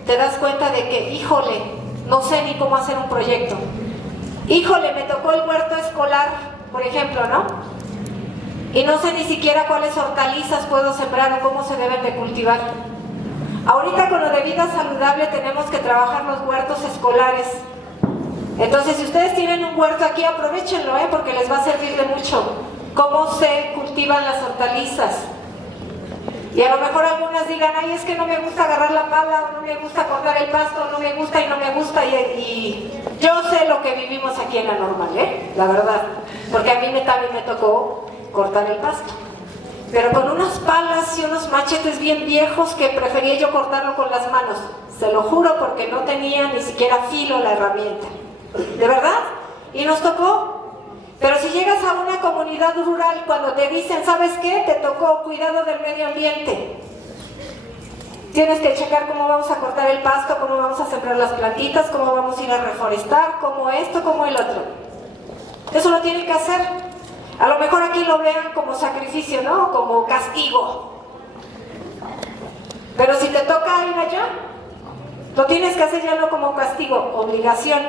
te das cuenta de que, híjole, no sé ni cómo hacer un proyecto. Híjole, me tocó el huerto escolar, por ejemplo, ¿no? Y no sé ni siquiera cuáles hortalizas puedo sembrar o cómo se deben de cultivar. Ahorita con lo de vida saludable tenemos que trabajar los huertos escolares. Entonces, si ustedes tienen un huerto aquí, aprovechenlo, porque les va a servir de mucho. Cómo se cultivan las hortalizas. Y a lo mejor algunas digan, ay, es que no me gusta agarrar la pala, no me gusta cortar el pasto, no me gusta y no me gusta. Y yo sé lo que vivimos aquí en la normal, la verdad. Porque a mí también me tocó cortar el pasto. Pero con unas palas y unos machetes bien viejos que prefería yo cortarlo con las manos. Se lo juro, porque no tenía ni siquiera filo la herramienta. ¿De verdad? Y nos tocó. Pero si llegas a una comunidad rural, cuando te dicen, ¿sabes qué? Te tocó cuidado del medio ambiente. Tienes que checar cómo vamos a cortar el pasto, cómo vamos a sembrar las plantitas, cómo vamos a ir a reforestar, cómo esto, cómo el otro. Eso lo tienen que hacer. A lo mejor aquí lo vean como sacrificio, ¿no? Como castigo. Pero si te toca ir allá, lo tienes que hacer ya no como castigo, obligación.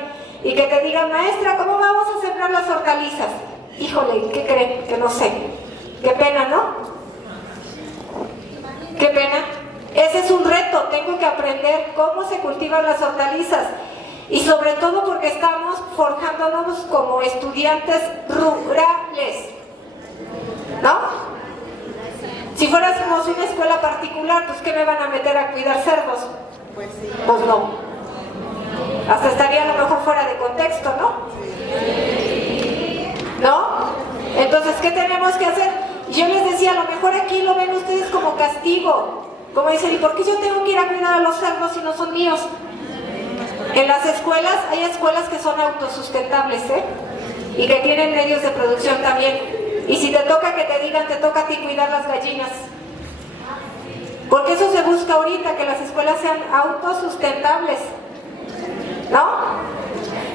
Y que te digan, maestra, ¿cómo vamos a sembrar las hortalizas? Híjole, ¿qué creen? Que no sé. Qué pena, ¿no? Qué pena. Ese es un reto, tengo que aprender cómo se cultivan las hortalizas. Y sobre todo porque estamos forjándonos como estudiantes rurales, ¿no? Si fuéramos una escuela particular, pues ¿qué me van a meter a cuidar cerdos? Pues no. Hasta estaría a lo mejor fuera de contexto, ¿no? ¿No? Entonces, ¿qué tenemos que hacer? Yo les decía, a lo mejor aquí lo ven ustedes como castigo. Como dicen, ¿y por qué yo tengo que ir a cuidar a los cerdos si no son míos? En las escuelas, hay escuelas que son autosustentables, y que tienen medios de producción también. Y si te toca que te digan, te toca a ti cuidar las gallinas. Porque eso se busca ahorita, que las escuelas sean autosustentables, ¿no?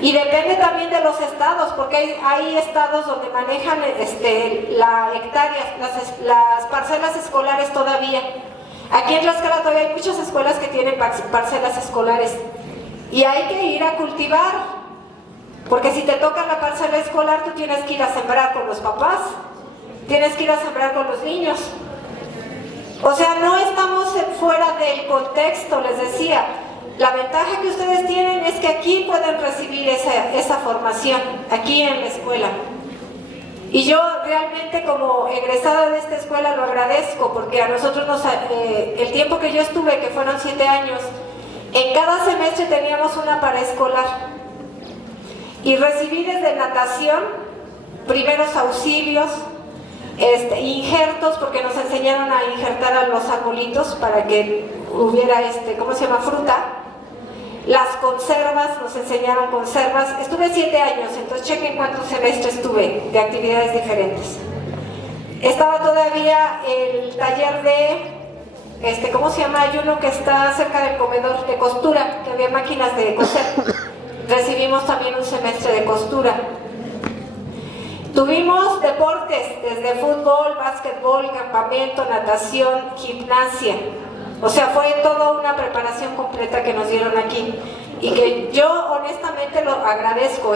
Y depende también de los estados, porque hay estados donde manejan la hectárea, las parcelas escolares todavía. Aquí en Tlaxcala todavía hay muchas escuelas que tienen parcelas escolares. Y hay que ir a cultivar, porque si te toca la parcela escolar, tú tienes que ir a sembrar con los papás, tienes que ir a sembrar con los niños. O sea, no estamos fuera del contexto, les decía. La ventaja que ustedes tienen es que aquí pueden recibir esa formación, aquí en la escuela. Y yo realmente como egresada de esta escuela lo agradezco, porque a nosotros el tiempo que yo estuve, que fueron 7 años, en cada semestre teníamos una paraescolar. Y recibí desde natación, primeros auxilios, injertos, porque nos enseñaron a injertar a los arbolitos para que hubiera, ¿cómo se llama? Fruta. Las conservas, nos enseñaron conservas. Estuve 7 años, entonces chequen cuántos semestres estuve de actividades diferentes. Estaba todavía el taller de, ¿cómo se llama? Hay uno que está cerca del comedor de costura, que había máquinas de coser. Recibimos también un semestre de costura. Tuvimos deportes, desde fútbol, básquetbol, campamento, natación, gimnasia. O sea, fue toda una preparación completa que nos dieron aquí. Y que yo honestamente lo agradezco,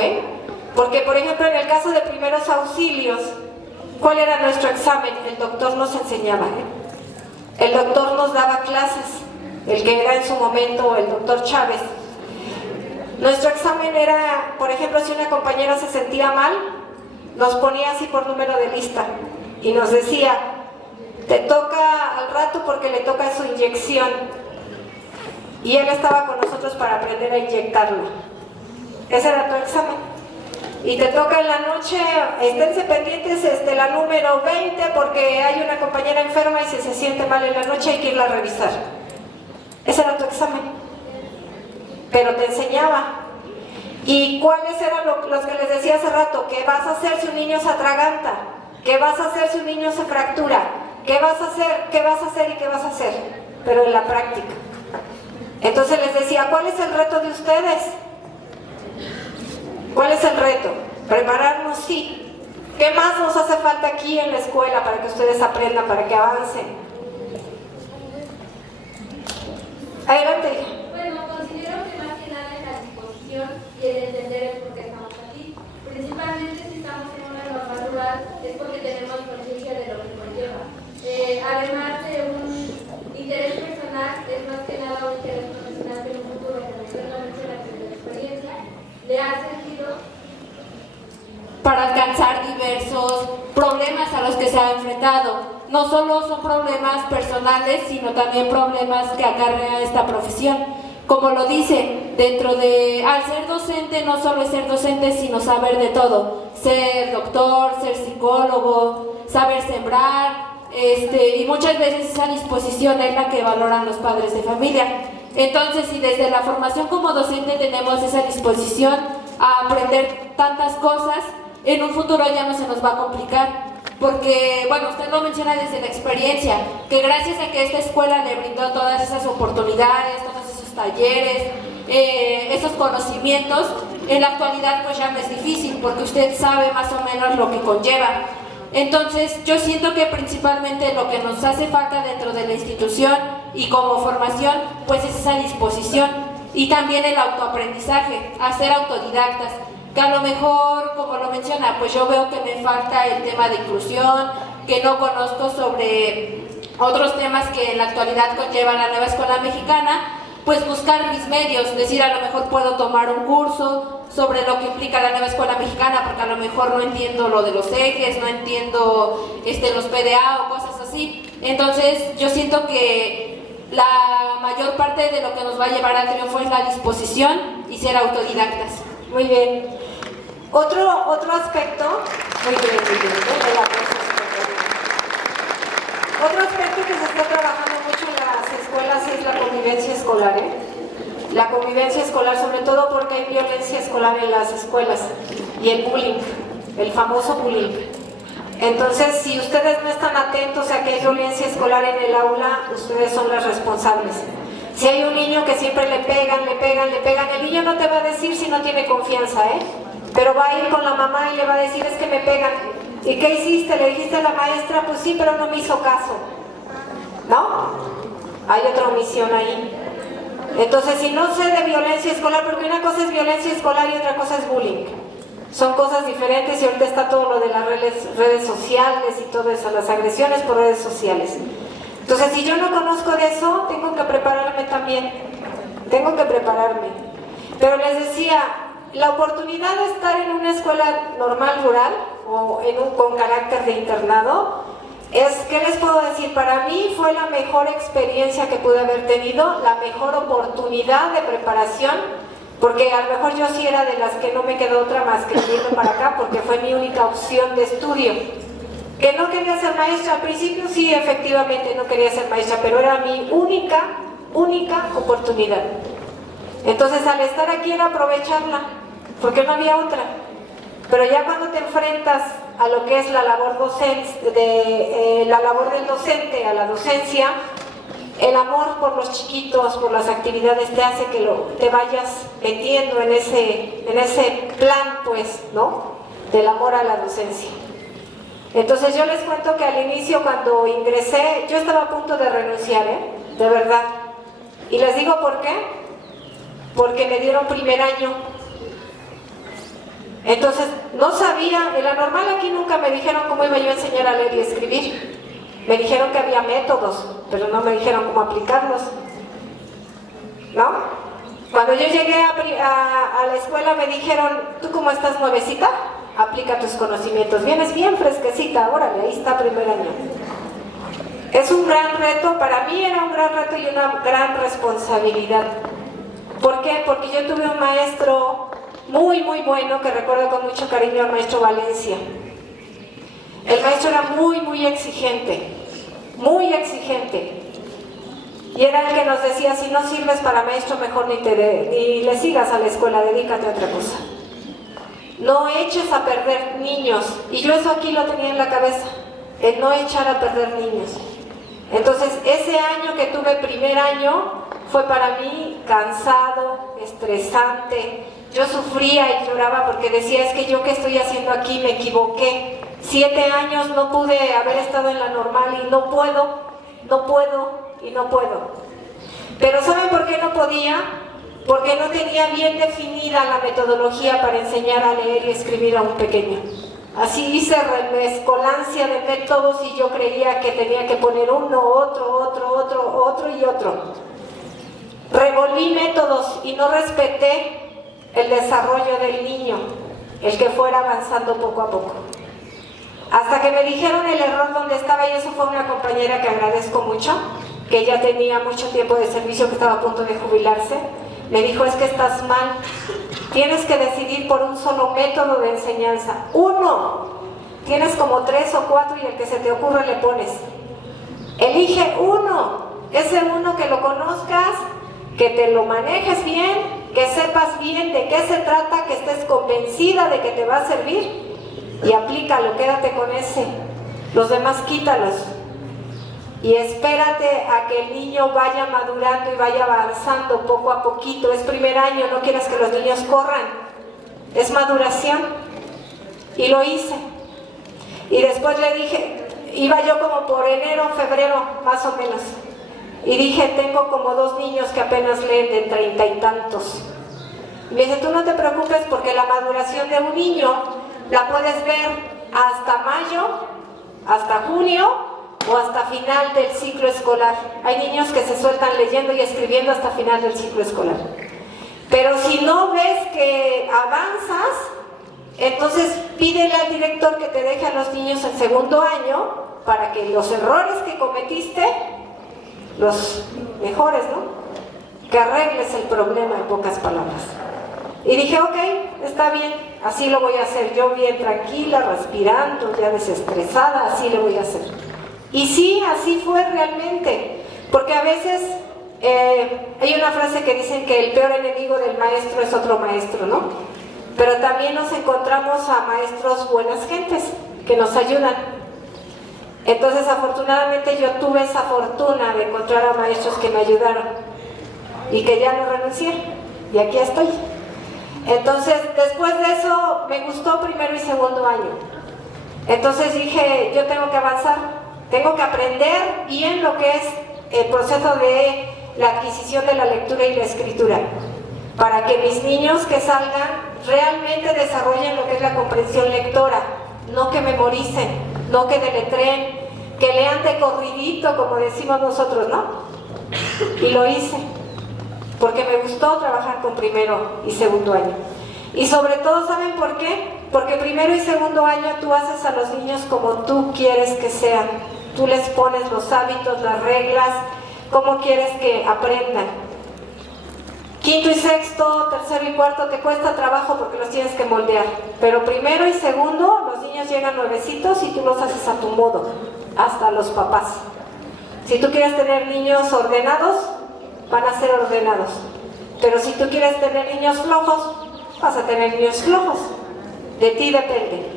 porque por ejemplo en el caso de primeros auxilios, ¿cuál era nuestro examen? El doctor nos enseñaba, el doctor nos daba clases, el que era en su momento el doctor Chávez. Nuestro examen era, por ejemplo, si una compañera se sentía mal, nos ponía así por número de lista y nos decía, te toca al rato porque le toca su inyección. Y él estaba con nosotros para aprender a inyectarlo. Ese era tu examen. y te toca en la noche, esténse pendientes la número 20 porque hay una compañera enferma y si se siente mal en la noche hay que irla a revisar. Ese era tu examen, pero te enseñaba. ¿Y cuáles eran los que les decía hace rato? ¿Qué vas a hacer si un niño se atraganta? ¿Qué vas a hacer si un niño se fractura? ¿Qué vas a hacer? ¿Qué vas a hacer y qué vas a hacer? Pero en la práctica. Entonces les decía, ¿cuál es el reto de ustedes? ¿Cuál es el reto? Prepararnos, sí. ¿Qué más nos hace falta aquí en la escuela para que ustedes aprendan, para que avancen? Adelante. Bueno, considero que más que nada es la disposición y el entender el por qué estamos aquí. Principalmente si estamos en una norma rural es porque tenemos conciencia de lo que conlleva. Además de un interés personal, es más que nada un interés profesional que en un futuro, como usted lo menciona, que la experiencia le ha servido para alcanzar diversos problemas a los que se ha enfrentado. No solo son problemas personales, sino también problemas que acarrea esta profesión. Como lo dice, al ser docente no solo es ser docente, sino saber de todo. Ser doctor, ser psicólogo, saber sembrar, y muchas veces esa disposición es la que valoran los padres de familia. Entonces, si desde la formación como docente tenemos esa disposición a aprender tantas cosas, en un futuro ya no se nos va a complicar, porque, bueno, usted lo menciona desde la experiencia, que gracias a que esta escuela le brindó todas esas oportunidades, todos esos talleres, esos conocimientos, en la actualidad pues ya no es difícil, porque usted sabe más o menos lo que conlleva. Entonces, yo siento que principalmente lo que nos hace falta dentro de la institución y como formación, pues es esa disposición y también el autoaprendizaje, a ser autodidactas, que a lo mejor, como lo menciona, pues yo veo que me falta el tema de inclusión, que no conozco sobre otros temas que en la actualidad conlleva la nueva escuela mexicana, pues buscar mis medios, decir a lo mejor puedo tomar un curso sobre lo que implica la nueva escuela mexicana, porque a lo mejor no entiendo lo de los ejes, no entiendo los PDA o cosas así. Entonces yo siento que la mayor parte de lo que nos va a llevar al triunfo es la disposición y ser autodidactas. Muy bien. Otro aspecto, muy bien, otro aspecto que se está trabajando mucho en las escuelas es la convivencia escolar, La convivencia escolar, sobre todo porque hay violencia escolar en las escuelas y el bullying, el famoso bullying. Entonces, si ustedes no están atentos a que hay violencia escolar en el aula, ustedes son las responsables. Si hay un niño que siempre le pegan, el niño no te va a decir si no tiene confianza, pero va a ir con la mamá y le va a decir, es que me pegan. ¿Y qué hiciste? ¿Le dijiste a la maestra? Pues sí, pero no me hizo caso. ¿No? Hay otra omisión ahí. Entonces, si no sé de violencia escolar, porque una cosa es violencia escolar y otra cosa es bullying. Son cosas diferentes y ahorita está todo lo de las redes sociales y todo eso, las agresiones por redes sociales. Entonces, si yo no conozco de eso, tengo que prepararme también. Tengo que prepararme. Pero les decía, la oportunidad de estar en una escuela normal rural o con carácter de internado, ¿qué les puedo decir? Para mí fue la mejor experiencia que pude haber tenido, la mejor oportunidad de preparación, porque a lo mejor yo sí era de las que no me quedó otra más que venirme para acá, porque fue mi única opción de estudio. Que no quería ser maestra, al principio sí, efectivamente no quería ser maestra, pero era mi única oportunidad. Entonces al estar aquí era aprovecharla, porque no había otra. Pero ya cuando te enfrentas a lo que es la labor docente, la labor del docente, a la docencia, el amor por los chiquitos, por las actividades, te hace que te vayas metiendo en ese plan, pues, ¿no? Del amor a la docencia. Entonces yo les cuento que al inicio, cuando ingresé, yo estaba a punto de renunciar, de verdad. Y les digo por qué. Porque me dieron primer año. Entonces, no sabía, en la normal aquí nunca me dijeron cómo iba yo a enseñar a leer y escribir. Me dijeron que había métodos, pero no me dijeron cómo aplicarlos. ¿No? Cuando yo llegué a la escuela me dijeron, ¿tú cómo estás nuevecita? Aplica tus conocimientos. Vienes bien fresquecita, órale, ahí está primer año. Es un gran reto, para mí era un gran reto y una gran responsabilidad. ¿Por qué? Porque yo tuve un maestro muy bueno que recuerdo con mucho cariño al maestro Valencia. El maestro era muy exigente, muy exigente. Y era el que nos decía, si no sirves para maestro, mejor ni le sigas a la escuela, dedícate a otra cosa. No eches a perder niños. Y yo eso aquí lo tenía en la cabeza, el no echar a perder niños. Entonces, ese año que tuve, primer año, fue para mí cansado, estresante. Yo sufría y lloraba porque decía, es que yo qué estoy haciendo aquí, me equivoqué. 7 años no pude haber estado en la normal y no puedo. Pero ¿saben por qué no podía? Porque no tenía bien definida la metodología para enseñar a leer y escribir a un pequeño. Así hice mezcolancia de métodos y yo creía que tenía que poner uno, otro y otro. Revolví métodos y no respeté el desarrollo del niño, el que fuera avanzando poco a poco. Hasta que me dijeron el error donde estaba, y eso fue una compañera que agradezco mucho, que ya tenía mucho tiempo de servicio, que estaba a punto de jubilarse. Me dijo, es que estás mal, tienes que decidir por un solo método de enseñanza. Uno, tienes como 3 o 4 y el que se te ocurre le pones. Elige uno, ese uno que lo conozcas, que te lo manejes bien, que sepas bien de qué se trata, que estés convencida de que te va a servir. Y aplícalo, quédate con ese. Los demás quítalos. Y espérate a que el niño vaya madurando y vaya avanzando poco a poquito. Es primer año, no quieras que los niños corran. Es maduración. Y lo hice. Y después le dije, iba yo como por enero, febrero, más o menos. Y dije, tengo como 2 niños que apenas leen de 30 y tantos. Y me dice, tú no te preocupes porque la maduración de un niño la puedes ver hasta mayo, hasta junio o hasta final del ciclo escolar. Hay niños que se sueltan leyendo y escribiendo hasta final del ciclo escolar. Pero si no ves que avanzas, entonces pídele al director que te deje a los niños en segundo año para que los errores que cometiste, los mejores, ¿no? Que arregles el problema en pocas palabras. Y dije, ok, está bien, así lo voy a hacer. Yo bien tranquila, respirando, ya desestresada, así lo voy a hacer. Y sí, así fue realmente. Porque a veces hay una frase que dicen que el peor enemigo del maestro es otro maestro, ¿no? Pero también nos encontramos a maestros buenas gentes que nos ayudan. Entonces, afortunadamente, yo tuve esa fortuna de encontrar a maestros que me ayudaron y que ya no renuncié. Y aquí estoy. Entonces, después de eso, me gustó primero y segundo año. Entonces dije, yo tengo que avanzar, tengo que aprender bien lo que es el proceso de la adquisición de la lectura y la escritura, para que mis niños que salgan realmente desarrollen lo que es la comprensión lectora, no que memoricen, no que deletreen, que lean de corridito, como decimos nosotros, ¿no? Y lo hice. Porque me gustó trabajar con primero y segundo año. Y sobre todo, ¿saben por qué? Porque primero y segundo año tú haces a los niños como tú quieres que sean. Tú les pones los hábitos, las reglas, cómo quieres que aprendan. Quinto y sexto, tercero y cuarto te cuesta trabajo porque los tienes que moldear. Pero primero y segundo, los niños llegan nuevecitos y tú los haces a tu modo, hasta los papás. Si tú quieres tener niños ordenados, van a ser ordenados. Pero si tú quieres tener niños flojos, vas a tener niños flojos. De ti depende.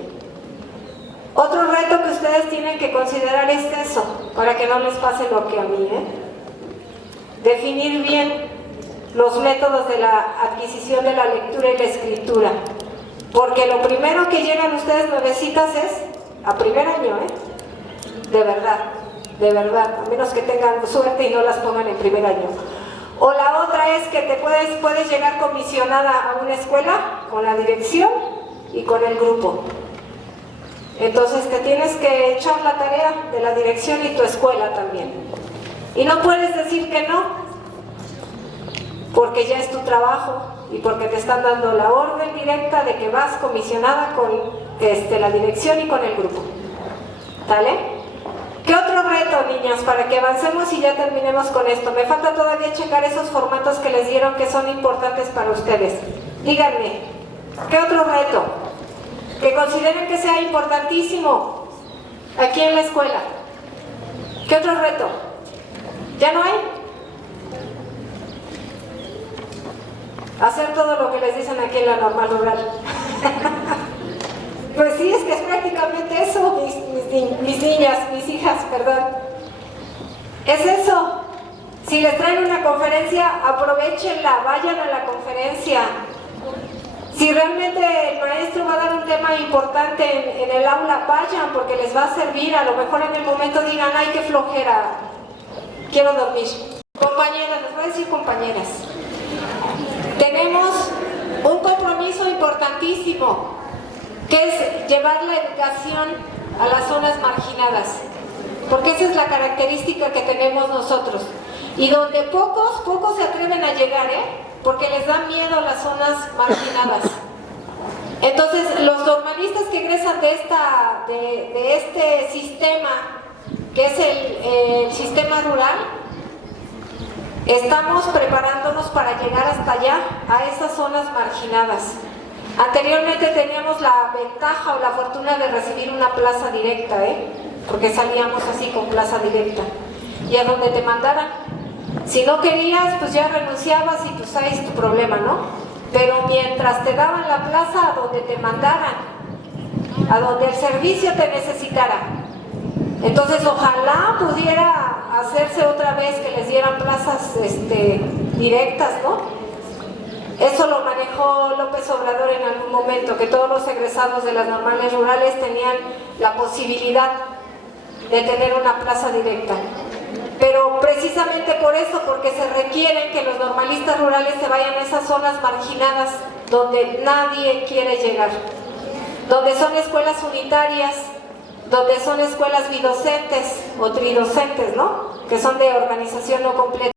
Otro reto que ustedes tienen que considerar es eso, para que no les pase lo que a mí, Definir bien los métodos de la adquisición de la lectura y la escritura. Porque lo primero que llegan ustedes nuevecitas es a primer año, De verdad, a menos que tengan suerte y no las pongan en primer año. O la otra es que te puedes llegar comisionada a una escuela con la dirección y con el grupo. Entonces te tienes que echar la tarea de la dirección y tu escuela también. Y no puedes decir que no, porque ya es tu trabajo y porque te están dando la orden directa de que vas comisionada con la dirección y con el grupo. ¿Sale? ¿Qué otro reto, niñas, para que avancemos y ya terminemos con esto? Me falta todavía checar esos formatos que les dieron que son importantes para ustedes. Díganme, ¿Qué otro reto? Que consideren que sea importantísimo aquí en la escuela. ¿Qué otro reto? ¿Ya no hay? Hacer todo lo que les dicen aquí en la normal rural. Pues sí, es que es prácticamente eso, mis niñas, mis hijas, perdón. Es eso. Si les traen una conferencia, aprovechenla, vayan a la conferencia. Si realmente el maestro va a dar un tema importante en el aula, vayan, porque les va a servir. A lo mejor en el momento digan, ay, qué flojera, quiero dormir. Compañeras, les voy a decir compañeras. Tenemos un compromiso importantísimo, que es llevar la educación a las zonas marginadas, porque esa es la característica que tenemos nosotros, y donde pocos se atreven a llegar, porque les da miedo las zonas marginadas. Entonces, los normalistas que egresan de este sistema, que es el sistema rural, estamos preparándonos para llegar hasta allá, a esas zonas marginadas. Anteriormente teníamos la ventaja o la fortuna de recibir una plaza directa, porque salíamos así con plaza directa, y a donde te mandaran. Si no querías, pues ya renunciabas y pues ahí es tu problema, ¿no? Pero mientras te daban la plaza, a donde te mandaran, a donde el servicio te necesitara. Entonces ojalá pudiera hacerse otra vez que les dieran plazas directas, ¿no? Eso lo manejó López Obrador en algún momento, que todos los egresados de las normales rurales tenían la posibilidad de tener una plaza directa. Pero precisamente por eso, porque se requieren que los normalistas rurales se vayan a esas zonas marginadas donde nadie quiere llegar, donde son escuelas unitarias, donde son escuelas bidocentes o tridocentes, ¿no? Que son de organización no completa.